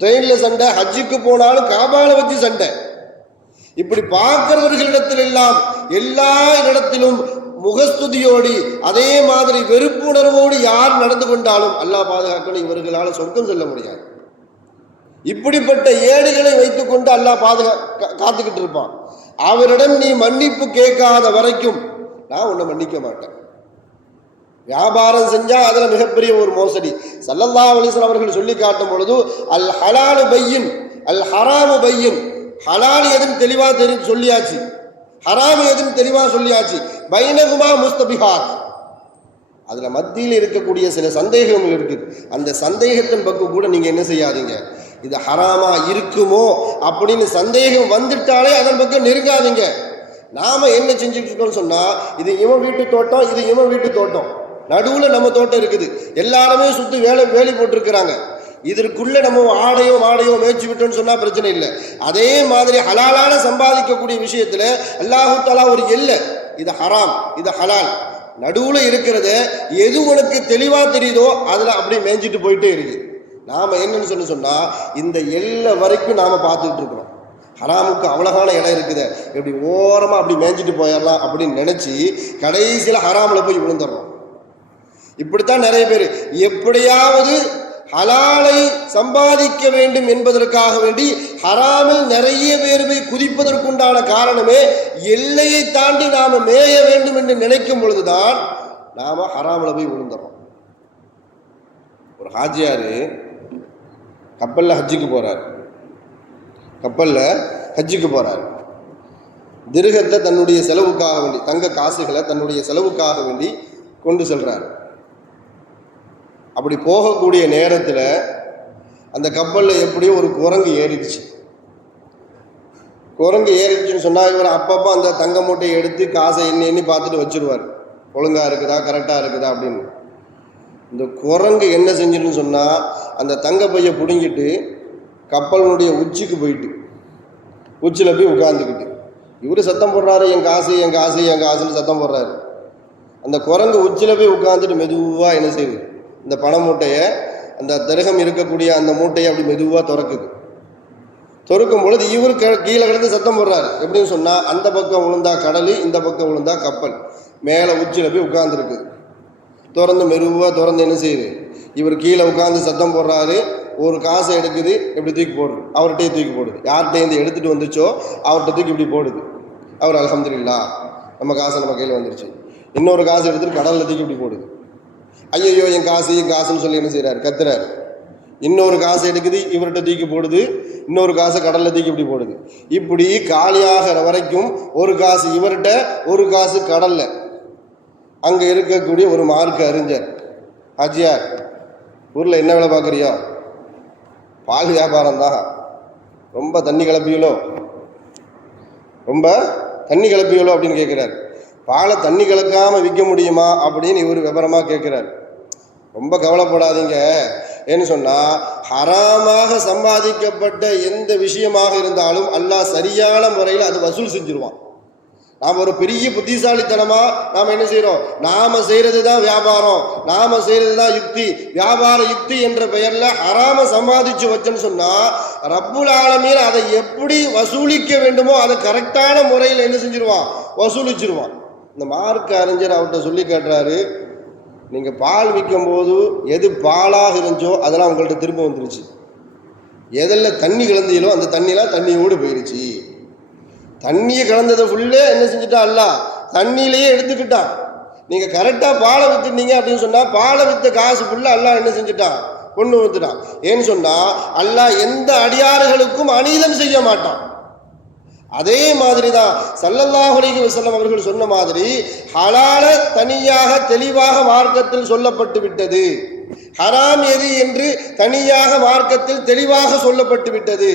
ட்ரெயின்ல சண்டை, ஹஜ்ஜுக்கு போனாலும் காபால வச்சு சண்டை. இப்படி பார்க்கிறவர்களிடத்தில் எல்லாம் எல்லா இடத்திலும் முகஸ்துதியோடு அதே மாதிரி வெறுப்புணர்வோடு யார் நடந்து கொண்டாலும் அல்லாஹ் பாதுகாக்கணும், இவர்களால் சொர்க்கம் செல்ல முடியாது. இப்படிப்பட்ட ஏடுகளை வைத்துக் கொண்டு அல்லாஹ் காத்துக்கிட்டு இருப்பான். அவரிடம் நீ மன்னிப்பு கேட்காத வரைக்கும் நான் உன்னை மன்னிக்க மாட்டேன். வியாபாரம் செஞ்சா அதுல மிகப்பெரிய ஒரு மோசடி. ஸல்லல்லாஹு அலைஹி வஸல்லம் அவர்கள் சொல்லி காட்டும் பொழுது அல் ஹலாலு பையின் அல் ஹராமு பையின், ஹலால் எதுன்னு தெளிவா சொல்லியாச்சு, ஹராம் எதுன்னு தெளிவா சொல்லியாச்சு, பைனகுமா முஸ்தபிஹாத், அதுல மத்தியில் இருக்கக்கூடிய சில சந்தேகங்கள் இருக்குது. அந்த சந்தேகத்தின் பக்கம் கூட நீங்க என்ன செய்யாதீங்க, இது ஹராமா இருக்குமோ அப்படின்னு சந்தேகம் வந்துட்டாலே அதன் பக்கம் நெருங்காதீங்க. நாம என்ன செஞ்சுட்டு இருக்கோம்னு சொன்னா, இது இவன் வீட்டு தோட்டம், இது இவன் வீட்டு தோட்டம், நடுவுல நம்ம தோட்டம் இருக்குது, எல்லாருமே சுத்தி வேலி போட்டிருக்கிறாங்க, இதற்குள்ள நம்ம ஆடையோ மேய்ச்சி விட்டோம்னு சொன்னா பிரச்சனை இல்லை. அதே மாதிரி ஹலாலான சம்பாதிக்கக்கூடிய விஷயத்துல அல்லாஹு தஆலா ஒரு எல்லை, இது ஹராம் இது ஹலால், நடுவுல இருக்கிறத எது உனக்கு தெளிவா தெரியுதோ அதுல அப்படியே மேய்ஞ்சிட்டு போயிட்டே இருக்கு. நாம என்னன்னு சொன்னா இந்த எல்லை வரைக்கும் நாம பார்த்துட்டு இருக்கிறோம். ஹராமுக்கு அவ்வளவான இடம் இருக்குது, இப்படி ஓரமா அப்படி மேய்ஞ்சிட்டு போயிடலாம் அப்படின்னு நினைச்சு கடைசியில ஹராமில் போய் விழுந்துடுறோம். இப்படித்தான் நிறைய பேர் எப்படியாவது ஹலாலை சம்பாதிக்க வேண்டும் என்பதற்காக வேண்டி ஹராமில் நிறைய பேர் போய் குதிப்பதற்குண்டான காரணமே எல்லையை தாண்டி நாம மேய வேண்டும் என்று நினைக்கும் பொழுதுதான் நாம ஹராமில் போய் விழுந்துறோம். ஒரு ஹாஜியாரு கப்பல்ல ஹஜ்ஜுக்கு போறார், திருகத்தை தன்னுடைய செலவுக்காக வேண்டி, தங்க காசுகளை தன்னுடைய செலவுக்காக வேண்டி கொண்டு செல்றார். அப்படி போகக்கூடிய நேரத்தில் அந்த கப்பலில் எப்படியோ ஒரு குரங்கு ஏறிடுச்சுன்னு சொன்னால் இவர் அப்பப்போ அந்த தங்க மூட்டையை எடுத்து காசை எண்ணி பார்த்துட்டு வச்சுருவார், ஒழுங்காக இருக்குதா கரெக்டாக இருக்குதா அப்படின்னு. இந்த குரங்கு என்ன செஞ்சுட்டுன்னு சொன்னால் அந்த தங்க பையை பிடுங்கிட்டு கப்பலினுடைய உச்சிக்கு போயிட்டு உச்சியில் போய் உட்காந்துக்கிட்டு இவர் சத்தம் போடுறாரு, என் காசுன்னு சத்தம் போடுறாரு. அந்த குரங்கு உச்சியில் போய் உட்காந்துட்டு மெதுவாக என்ன செய்யுது, இந்த பண மூட்டையை, அந்த திரகம் இருக்கக்கூடிய அந்த மூட்டையை அப்படி மெதுவாக திறக்கும் பொழுது இவர் கீழே கிடந்து சத்தம் போடுறாரு. எப்படின்னு சொன்னால் அந்த பக்கம் விழுந்தா கடல், இந்த பக்கம் விழுந்தா கப்பல், மேலே உச்சியில் போய் உட்காந்துருக்கு. மெதுவாக என்ன செய்யுது, இவர் கீழே உட்காந்து சத்தம் போடுறாரு, ஒரு காசை எடுக்குது, எப்படி தூக்கி போடுது, அவர்கிட்டயே தூக்கி போடுது, யார்கிட்ட எடுத்துகிட்டு வந்துச்சோ அவர்கிட்ட தூக்கி இப்படி போடுது. அவர் அல்ஹம்துலில்லாஹ் நம்ம காசை நம்ம கையில் வந்துருச்சு. இன்னொரு காசை எடுத்துகிட்டு கடலில் தூக்கி இப்படி போடுது. ஐயோ என் காசுன்னு சொல்லி என்ன செய்கிறார், கத்துறாரு. இன்னொரு காசை எடுக்குது, இவர்கிட்ட தூக்கி போடுது, இன்னொரு காசை கடலில் தூக்கி இப்படி போடுது. இப்படி காலியாகிற வரைக்கும் ஒரு காசு இவர்கிட்ட, ஒரு காசு கடல்ல. அங்கே இருக்கக்கூடிய ஒரு மார்க்க அறிஞர், ஹாஜியார், ஊரில் என்ன வேலை பார்க்குறியோ? பால் வியாபாரம் தான். ரொம்ப தண்ணி கிளப்பியலோ அப்படின்னு கேட்குறாரு. பாலை தண்ணி கலக்காமல் விற்க முடியுமா அப்படின்னு இவர் விவரமாக கேட்குறாரு. ரொம்ப கவலைப்படாதீங்க, ஏன்னு சொன்னால் ஹராமாக சம்பாதிக்கப்பட்ட எந்த விஷயமாக இருந்தாலும் அல்லாஹ் சரியான முறையில் அது வசூல் செஞ்சுருவான். நாம் ஒரு பெரிய புத்திசாலித்தனமாக நாம் என்ன செய்கிறோம், நாம் செய்கிறது தான் வியாபாரம், நாம் செய்கிறது தான் யுக்தி, வியாபார யுக்தி என்ற பெயரில் ஹராம சம்பாதிச்சு வச்சோன்னு சொன்னால் ரப்புல் ஆலமீன் அதை எப்படி வசூலிக்க வேண்டுமோ அதை கரெக்டான முறையில் என்ன செஞ்சிருவான், வசூலிச்சிருவான். இந்த மார்க்க அறிஞர் அவர்கிட்ட சொல்லி கேட்டுறாரு, நீங்கள் பால் விற்கும் போது எது பாலாக இருந்துச்சோ அதெல்லாம் உங்கள்கிட்ட திரும்ப வந்துருச்சு, எதில் தண்ணி கலந்தீங்களோ அந்த தண்ணியெலாம் தண்ணியோடு போயிடுச்சு. தண்ணியை கலந்ததை ஃபுல்லே என்ன செஞ்சுட்டா அல்ல தண்ணியிலேயே எடுத்துக்கிட்டான். நீங்கள் கரெக்டாக பாலை விற்றுட்டீங்க அப்படின்னு சொன்னால் பாலை விற்ற காசு ஃபுல்லாக அல்லாஹ் என்ன செஞ்சுட்டான், கொண்டு வந்துட்டான். ஏன்னு சொன்னால் அல்லாஹ் எந்த அடியாறுகளுக்கும் அநீதம் செய்ய மாட்டான். அதே மாதிரி தான் ஸல்லல்லாஹு அலைஹி வஸல்லம் அவர்கள் சொன்ன மாதிரி ஹலால தனியாக தெளிவாக மார்க்கத்தில் சொல்லப்பட்டு விட்டது, ஹராம் எது என்று தனியாக மார்க்கத்தில் தெளிவாக சொல்லப்பட்டு விட்டது.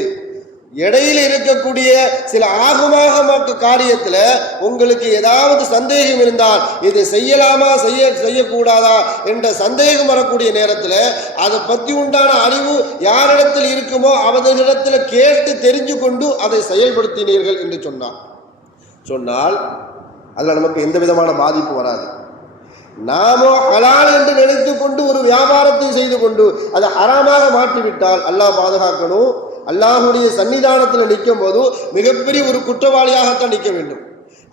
இடையில் இருக்கக்கூடிய சில ஆகமாக காரியத்தில் உங்களுக்கு ஏதாவது சந்தேகம் இருந்தால் இது செய்யலாமா செய்யக்கூடாதா என்ற சந்தேகம் வரக்கூடிய நேரத்தில் அதை பற்றி உண்டான அறிவு யாரிடத்தில் இருக்குமோ அவர்களிடத்தில் கேட்டு தெரிஞ்சு கொண்டு அதை செயல்படுத்தினீர்கள் என்று சொன்னால் அதில் நமக்கு எந்த விதமான பாதிப்பு வராது. நாமோ ஹலால் என்று நினைத்து கொண்டு ஒரு வியாபாரத்தை செய்து கொண்டு அதை ஹராமாக மாற்றிவிட்டால் அல்லாஹ் பாதுகாக்கணும். அல்லாஹுடைய சன்னிதானத்தில் நிற்கும் போது மிகப்பெரிய ஒரு குற்றவாளியாகத்தான் நிற்க வேண்டும்.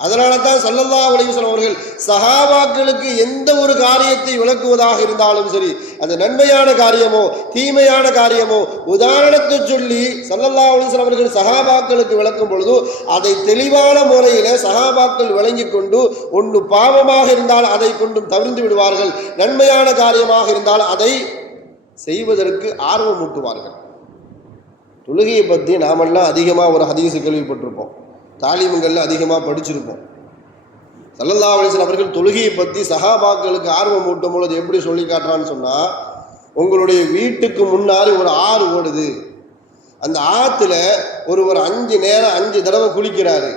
அதனால தான் ஸல்லல்லாஹு அலைஹி வஸல்லம் அவர்கள் சஹாபாக்களுக்கு எந்த ஒரு காரியத்தை விளக்குவதாக இருந்தாலும் சரி, அது நன்மையான காரியமோ தீமையான காரியமோ உதாரணத்தை சொல்லி ஸல்லல்லாஹு அலைஹி வஸல்லம் அவர்கள் சஹாபாக்களுக்கு விளக்கும் பொழுது அதை தெளிவான முறையில் சஹாபாக்கள் விளங்கி கொண்டு ஒன்று பாவமாக இருந்தால் அதை கொண்டும் தவிர்த்து விடுவார்கள், நன்மையான காரியமாக இருந்தால் அதை செய்வதற்கு ஆர்வம் ஊட்டுவார்கள். தொழுகையை பற்றி நாமெல்லாம் அதிகமாக ஒரு ஹதீஸ் கேள்விப்பட்டிருப்போம், தாலிமுங்களில் அதிகமாக படிச்சிருப்போம். ஸல்லல்லாஹு அலைஹி வஸல்லம் அவர்கள் தொழுகையை பற்றி சஹாபாக்களுக்கு ஆர்வம் ஊட்டும் பொழுது எப்படி சொல்லி காட்டுறான்னு சொன்னால், உங்களுடைய வீட்டுக்கு முன்னாடி ஒரு ஆறு ஓடுது, அந்த ஆற்றுல ஒரு 5 தடவை குளிக்கிறாரு,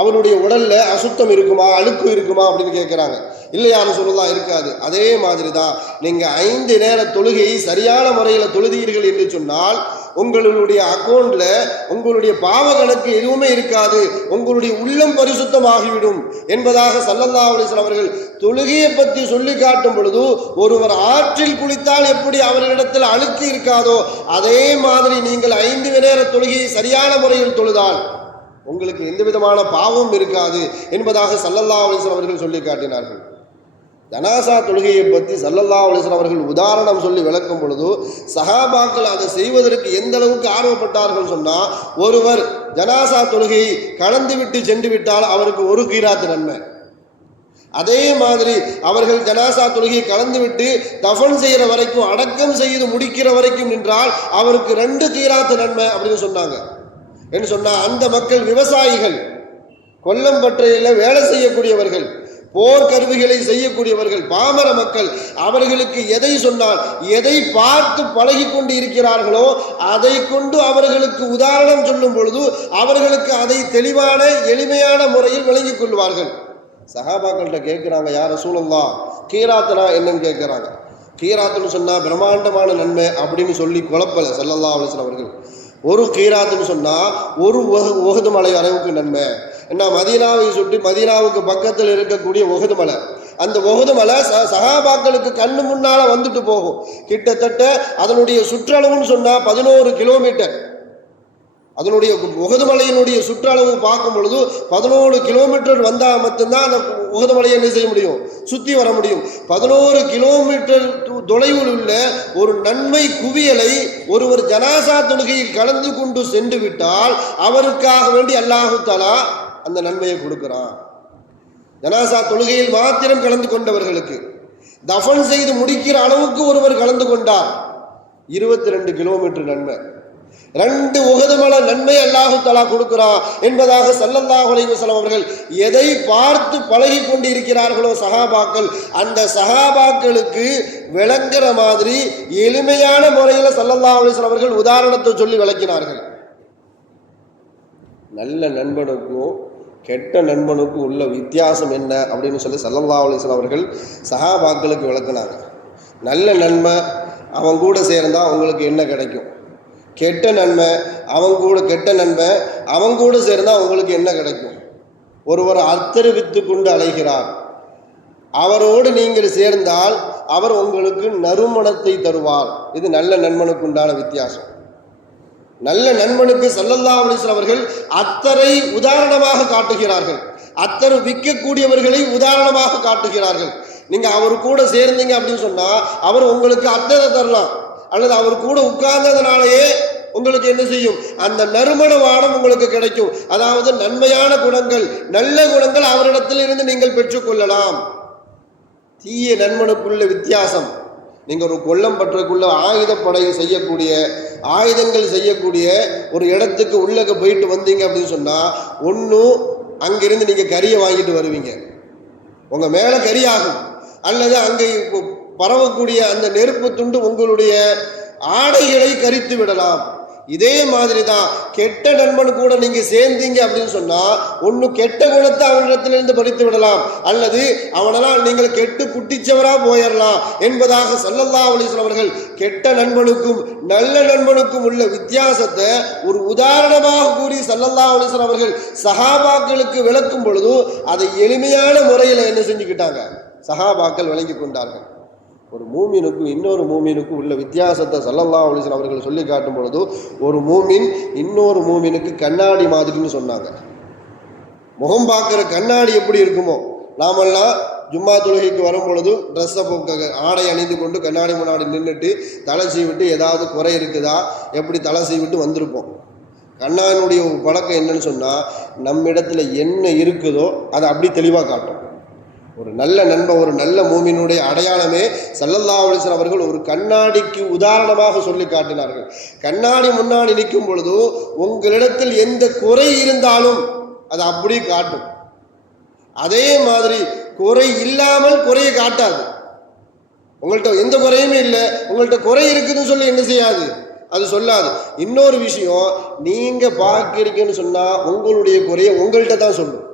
அவருடைய உடலில் அசுத்தம் இருக்குமா அழுக்கு இருக்குமா அப்படின்னு கேட்குறாங்க. இல்லையான்னு சொல்லலாம், இருக்காது. அதே மாதிரி தான் நீங்கள் 5 நேர தொழுகையை சரியான முறையில் தொழுதீர்கள் என்று சொன்னால் உங்களுடைய அக்கௌண்ட்டில் உங்களுடைய பாவ கணக்கு எதுவுமே இருக்காது, உங்களுடைய உள்ளம் பரிசுத்தமாகிவிடும் என்பதாக ஸல்லல்லாஹு அலைஹி வஸல்லம் அவர்கள் தொழுகையை பற்றி சொல்லி காட்டும் பொழுது, ஒருவர் ஆற்றில் குளித்தால் எப்படி அவர்களிடத்தில் அழுக்கு இருக்காதோ அதே மாதிரி நீங்கள் 5 நேர தொழுகையை சரியான முறையில் தொழுதால் உங்களுக்கு எந்த விதமான பாவமும் இருக்காது என்பதாக ஸல்லல்லாஹு அலைஹி வஸல்லம் அவர்கள் சொல்லி காட்டினார்கள். ஜனாசா தொழுகையை பற்றி ஸல்லல்லாஹு அலைஹி வஸல்லம் அவர்கள் உதாரணம் சொல்லி விளக்கும் பொழுது சஹாபாக்கள் அதை செய்வதற்கு எந்த அளவுக்கு ஆர்வப்பட்டார்கள் சொன்னால், ஒருவர் ஜனாசா தொழுகையை கலந்து விட்டு சென்று விட்டால் அவருக்கு 1 கீராத் நன்மை. அதே மாதிரி அவர்கள் ஜனாசா தொழுகையை கலந்து விட்டு தஃபன் செய்கிற வரைக்கும் அடக்கம் செய்து முடிக்கிற வரைக்கும் நின்றால் அவருக்கு 2 கீராத் நன்மை அப்படின்னு சொன்னாங்க. என்று சொன்னால் அந்த மக்கள் விவசாயிகள், கொல்லம்பற்றையில் வேலை செய்யக்கூடியவர்கள், போர்க்கருவிகளை செய்யக்கூடியவர்கள், பாமர மக்கள், அவர்களுக்கு எதை சொன்னால் எதை பார்த்து பழகி கொண்டு இருக்கிறார்களோ அதை கொண்டு அவர்களுக்கு உதாரணம் சொல்லும் பொழுது அவர்களுக்கு அதை தெளிவான எளிமையான முறையில் விளங்கிக் கொள்வார்கள். சஹாபாக்கள்கிட்ட கேட்குறாங்க, யார் ரசூலுல்லாஹ் கீராத்னா என்னன்னு கேட்குறாங்க. கீராத்துன்னு சொன்னால் பிரம்மாண்டமான நன்மை அப்படின்னு சொல்லி குழப்பலை ஸல்லல்லாஹு அலைஹி வஸல்லம் அவர்கள். 1 கீராத்துன்னு சொன்னால் 1 உஹது மலை அளவுக்கு நன்மை. என்ன, மதீனாவை சுற்றி மதீனாவுக்கு பக்கத்தில் இருக்கக்கூடிய உஹது மலை, அந்த உஹது மலை சஹாபாக்களுக்கு கண்ணு முன்னால் வந்துட்டு போகும். கிட்டத்தட்ட அதனுடைய சுற்றளவுன்னு சொன்னால் 11 கிலோமீட்டர். அதனுடைய உஹது மலையினுடைய சுற்றளவு பார்க்கும் பொழுது 11 கிலோமீட்டர் வந்தால் மட்டும்தான் அந்த உஹது மலையை என்ன செய்ய முடியும், சுற்றி வர முடியும். 11 கிலோமீட்டர் தொலைவில் உள்ள ஒரு நன்மை குவியலை ஒருவர் ஜனாசா தொழுகையில் கலந்து கொண்டு சென்று விட்டால் அவருக்காக வேண்டி அல்லாஹு தஆலா அந்த நன்மையை கொடுக்கிறான். ஜனாசா தொழுகையில் மாத்திரம் கலந்து கொண்டவர்களுக்கு தஃபன் செய்து முடிக்கிற அளவுக்கு ஒருவர் கலந்து கொண்டார், 22 கிலோமீட்டர் நன்மை, 2 உஹது மலை நன்மை அல்லாஹு தஆலா கொடுக்கிறான் என்பதாக ஸல்லல்லாஹு அலைஹி வஸல்லம் அவர்கள் எதை பார்த்து பழகி கொண்டு இருக்கிறார்களோ சஹாபாக்கள், அந்த சஹாபாக்களுக்கு விளங்குற மாதிரி எளிமையான முறையில் ஸல்லல்லாஹு அலைஹி வஸல்லம் அவர்கள் உதாரணத்தை சொல்லி விளக்கினார்கள். நல்ல நண்பனுக்கும் கெட்ட நண்பனுக்கும் உள்ள வித்தியாசம் என்ன அப்படின்னு சொல்லி ஸல்லல்லாஹு அலைஹி வஸல்லம் அவர்கள் சஹாபாக்களுக்கு விளக்குனாங்க. நல்ல நன்மை அவன் கூட சேர்ந்தால் உங்களுக்கு என்ன கிடைக்கும், கெட்ட நன்மை அவன் கூட சேர்ந்தால் உங்களுக்கு என்ன கிடைக்கும். ஒருவர் அர்த்தரிவித்து கொண்டு அலைகிறார், அவரோடு நீங்கள் சேர்ந்தால் அவர் உங்களுக்கு நறுமணத்தை தருவார். இது நல்ல நண்பனுக்கு உண்டான வித்தியாசம். நல்ல நண்பனுக்கு ஸல்லல்லாஹு அலைஹி வஸல்லம் அவர்கள் அத்தரை உதாரணமாக காட்டுகிறார்கள். அத்தர் விற்கக்கூடியவர்களை உதாரணமாக காட்டுகிறார்கள். நீங்க அவர் கூட சேர்ந்தீங்க அப்படின்னு சொன்னா அவர் உங்களுக்கு அத்தரை தரலாம், அல்லது அவர் கூட உட்கார்ந்ததுனாலேயே உங்களுக்கு என்ன செய்யும், அந்த நறுமண வாடம் உங்களுக்கு கிடைக்கும். அதாவது நன்மையான குணங்கள், நல்ல குணங்கள் அவரிடத்தில் இருந்து நீங்கள் பெற்றுக்கொள்ளலாம். தீய நண்பனுக்குள்ள வித்தியாசம், நீங்க ஒரு கொல்லம் பற்றக்குள்ள ஆயுதப்படை செய்யக்கூடிய, ஆயுதங்கள் செய்யக்கூடிய ஒரு இடத்துக்கு உள்ளக போயிட்டு வந்தீங்க அப்படின்னு சொன்னா, ஒன்றும் அங்கிருந்து நீங்க கறியை வாங்கிட்டு வருவீங்க, உங்க மேல கறி ஆகும், அல்லது அங்கே பரவக்கூடிய அந்த நெருப்பு துண்டு உங்களுடைய ஆடைகளை கரித்து விடலாம். இதே மாதிரி தான் கெட்ட நண்பன் கூட நீங்க சேர்ந்தீங்க அப்படின்னு சொன்னா, ஒன்னு கெட்ட குணத்தை அவனிடத்திலிருந்து படித்து விடலாம், அல்லது அவனெல்லாம் நீங்கள் கெட்டு குட்டிச்சவரா போயிடலாம் என்பதாக ஸல்லல்லாஹு அலைஹி வஸல்லம் அவர்கள் கெட்ட நண்பனுக்கும் நல்ல நண்பனுக்கும் உள்ள வித்தியாசத்தை ஒரு உதாரணமாக கூறி ஸல்லல்லாஹு அலைஹி வஸல்லம் அவர்கள் சஹாபாக்களுக்கு விளக்கும் பொழுது அதை எளிமையான முறையில் என்ன செஞ்சுக்கிட்டாங்க, சஹாபாக்கள் விளங்கி கொண்டார்கள். ஒரு மூமினுக்கும் இன்னொரு மூமினுக்கும் உள்ள வித்தியாசத்தை ஸல்லல்லாஹு அலைஹி வஸல்லம் அவர்கள் சொல்லி காட்டும் பொழுது, ஒரு மூமின் இன்னொரு மூமினுக்கு கண்ணாடி மாதிரின்னு சொன்னாங்க. முகம் பார்க்குற கண்ணாடி எப்படி இருக்குமோ, நாமெல்லாம் ஜும்மா தொழுகைக்கு வரும் பொழுது ட்ரெஸ்ஸை ஆடை அணிந்து கொண்டு கண்ணாடி முன்னாடி நின்றுட்டு தலை சீவிட்டு ஏதாவது குறை இருக்குதா எப்படி தலை சீவிட்டு வந்திருப்போம். கண்ணாடினுடைய ஒரு பழக்கம் என்னன்னு சொன்னால், நம்மிடத்துல என்ன இருக்குதோ அதை அப்படி தெளிவாக காட்டும். ஒரு நல்ல நண்பன், ஒரு நல்ல மூமினுடைய அடையாளமே ஸல்லல்லாஹு அலைஹி வஸல்லம் அவர்கள் ஒரு கண்ணாடிக்கு உதாரணமாக சொல்லி காட்டினார்கள். கண்ணாடி முன்னாடி நிற்கும் பொழுது உங்களிடத்தில் எந்த குறை இருந்தாலும் அதை அப்படி காட்டும். அதே மாதிரி குறை இல்லாமல் குறையை காட்டாது. உங்கள்கிட்ட எந்த குறையுமே இல்லை, உங்கள்கிட்ட குறை இருக்குதுன்னு சொல்லி என்ன செய்யாது, அது சொல்லாது. இன்னொரு விஷயம், நீங்க பார்க்கிறீங்கன்னு சொன்னா உங்களுடைய குறையை உங்கள்கிட்ட தான் சொல்லும்.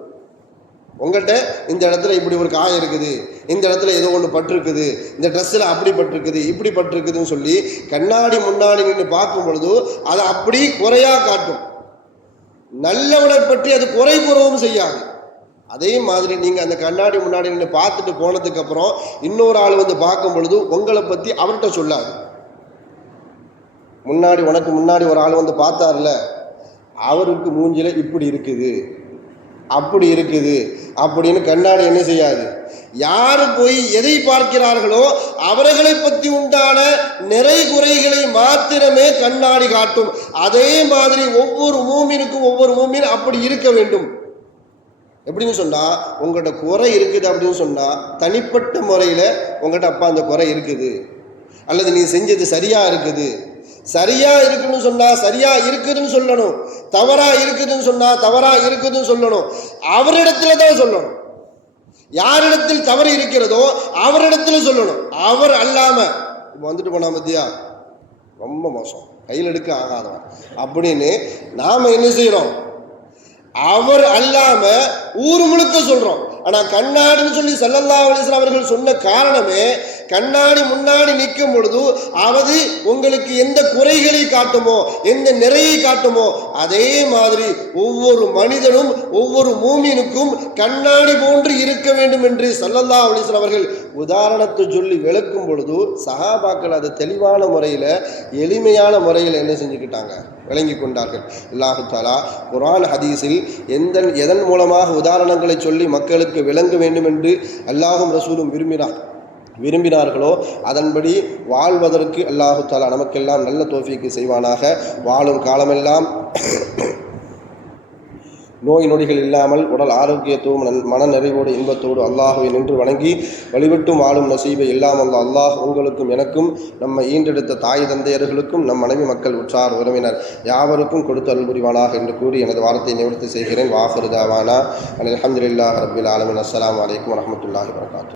உங்கள்கிட்ட இந்த இடத்துல இப்படி ஒரு காயம் இருக்குது, இந்த இடத்துல ஏதோ ஒன்று பட்டிருக்குது, இந்த ட்ரெஸ்ஸில் அப்படி பட்டிருக்குது, இப்படி பட்டிருக்குதுன்னு சொல்லி கண்ணாடி முன்னாடி நின்று பார்க்கும் பொழுது அதை அப்படி குறையாக காட்டும். நல்லவனை பற்றி அது குறை கூறவும் செய்யாது. அதே மாதிரி நீங்கள் அந்த கண்ணாடி முன்னாடி நின்று பார்த்துட்டு போனதுக்கப்புறம் இன்னொரு ஆள் வந்து பார்க்கும் பொழுது உங்களை பற்றி அவர்கிட்ட சொல்லாது. உனக்கு முன்னாடி ஒரு ஆள் வந்து பார்த்தார்ல, அவருக்கு மூஞ்சில இப்படி இருக்குது, அப்படி இருக்குது அப்படின்னு கண்ணாடி என்ன செய்யாது. யாரு போய் எதை பார்க்கிறார்களோ அவர்களை பற்றி உண்டான நிறை குறைகளை மாத்திரமே கண்ணாடி காட்டும். அதே மாதிரி ஒவ்வொரு மூமினுக்கும் ஒவ்வொரு மூமின் அப்படி இருக்க வேண்டும். எப்படின்னு சொன்னா, உங்கள்கிட்ட குறை இருக்குது அப்படின்னு சொன்னா தனிப்பட்ட முறையில் உங்கள்கிட்ட அப்பா அந்த குறை இருக்குது, அல்லது நீ செஞ்சது சரியா இருக்குது, சரியா இருக்குன்னு சொன்னா சரியா இருக்குதுன்னு சொல்லணும், தவறா இருக்குதுன்னு சொன்னா தவறா இருக்குதுன்னு சொல்லணும். அவரிடத்துல தான் சொல்லணும். யாரிடத்தில் தவறு இருக்கிறதோ அவரிடத்துல சொல்லணும். அவர் அல்லாம இப்போ வந்துட்டு போனா மத்தியா ரொம்ப மோசம், கையில் எடுக்க ஆகாதவன் அப்படின்னு நாம என்ன செய்யறோம், அவர் அல்லாம ஊர் முழுக்க சொல்றோம். ஆனா கண்ணாடின்னு சொல்லி ஸல்லல்லாஹு அலைஹி வஸல்லம் அவர்கள் சொன்ன காரணமே, கண்ணாடி முன்னாடி நிற்கும் பொழுது அவது உங்களுக்கு எந்த குறைகளை காட்டுமோ, எந்த நிறையை காட்டுமோ, அதே மாதிரி ஒவ்வொரு மனிதனும் ஒவ்வொரு மூமினுக்கும் கண்ணாடி போன்று இருக்க வேண்டும் என்று ஸல்லல்லாஹு அலைஹி வஸல்லம் அவர்கள் உதாரணத்தை சொல்லி விளக்கும் பொழுது சஹாபாக்கள் அதை தெளிவான முறையில், எளிமையான முறையில் என்ன செஞ்சுக்கிட்டாங்க, விளங்கி கொண்டார்கள். அல்லாஹ் தஆலா குர்ஆன் ஹதீஸில் எதன் மூலமாக உதாரணங்களை சொல்லி மக்களுக்கு விளங்க வேண்டும் என்று அல்லாஹும் ரசூலும் விரும்பினார்களோ அதன்படி வாழ்வதற்கு அல்லாஹு தஆலா நமக்கெல்லாம் நல்ல தௌஃபீக்கு செய்வானாக. வாழும் காலமெல்லாம் நோய் நொடிகள் இல்லாமல் உடல் ஆரோக்கியத்துவம் மன நிறைவோடு இன்பத்தோடு அல்லாஹுவை நின்று வணங்கி வழிபட்டும் வாழும் நசீபை எல்லாம் அல்லாஹ் உங்களுக்கும் எனக்கும் நம்ம ஈன்றெடுத்த தாய் தந்தையர்களுக்கும் நம் மனைவி மக்கள் உற்றார் உறவினர் யாவருக்கும் கொடுத்து அருள் புரிவானாக என்று கூறி எனது வார்த்தையை நிவர்த்தி செய்கிறேன். வாஹிரு தாவானா அல்ஹம்துலில்லாஹி ரப்பில் ஆலமீன். அஸ்ஸலாமு அலைக்கும் வரஹ்மத்துல்லாஹி வபரகாத்துஹு.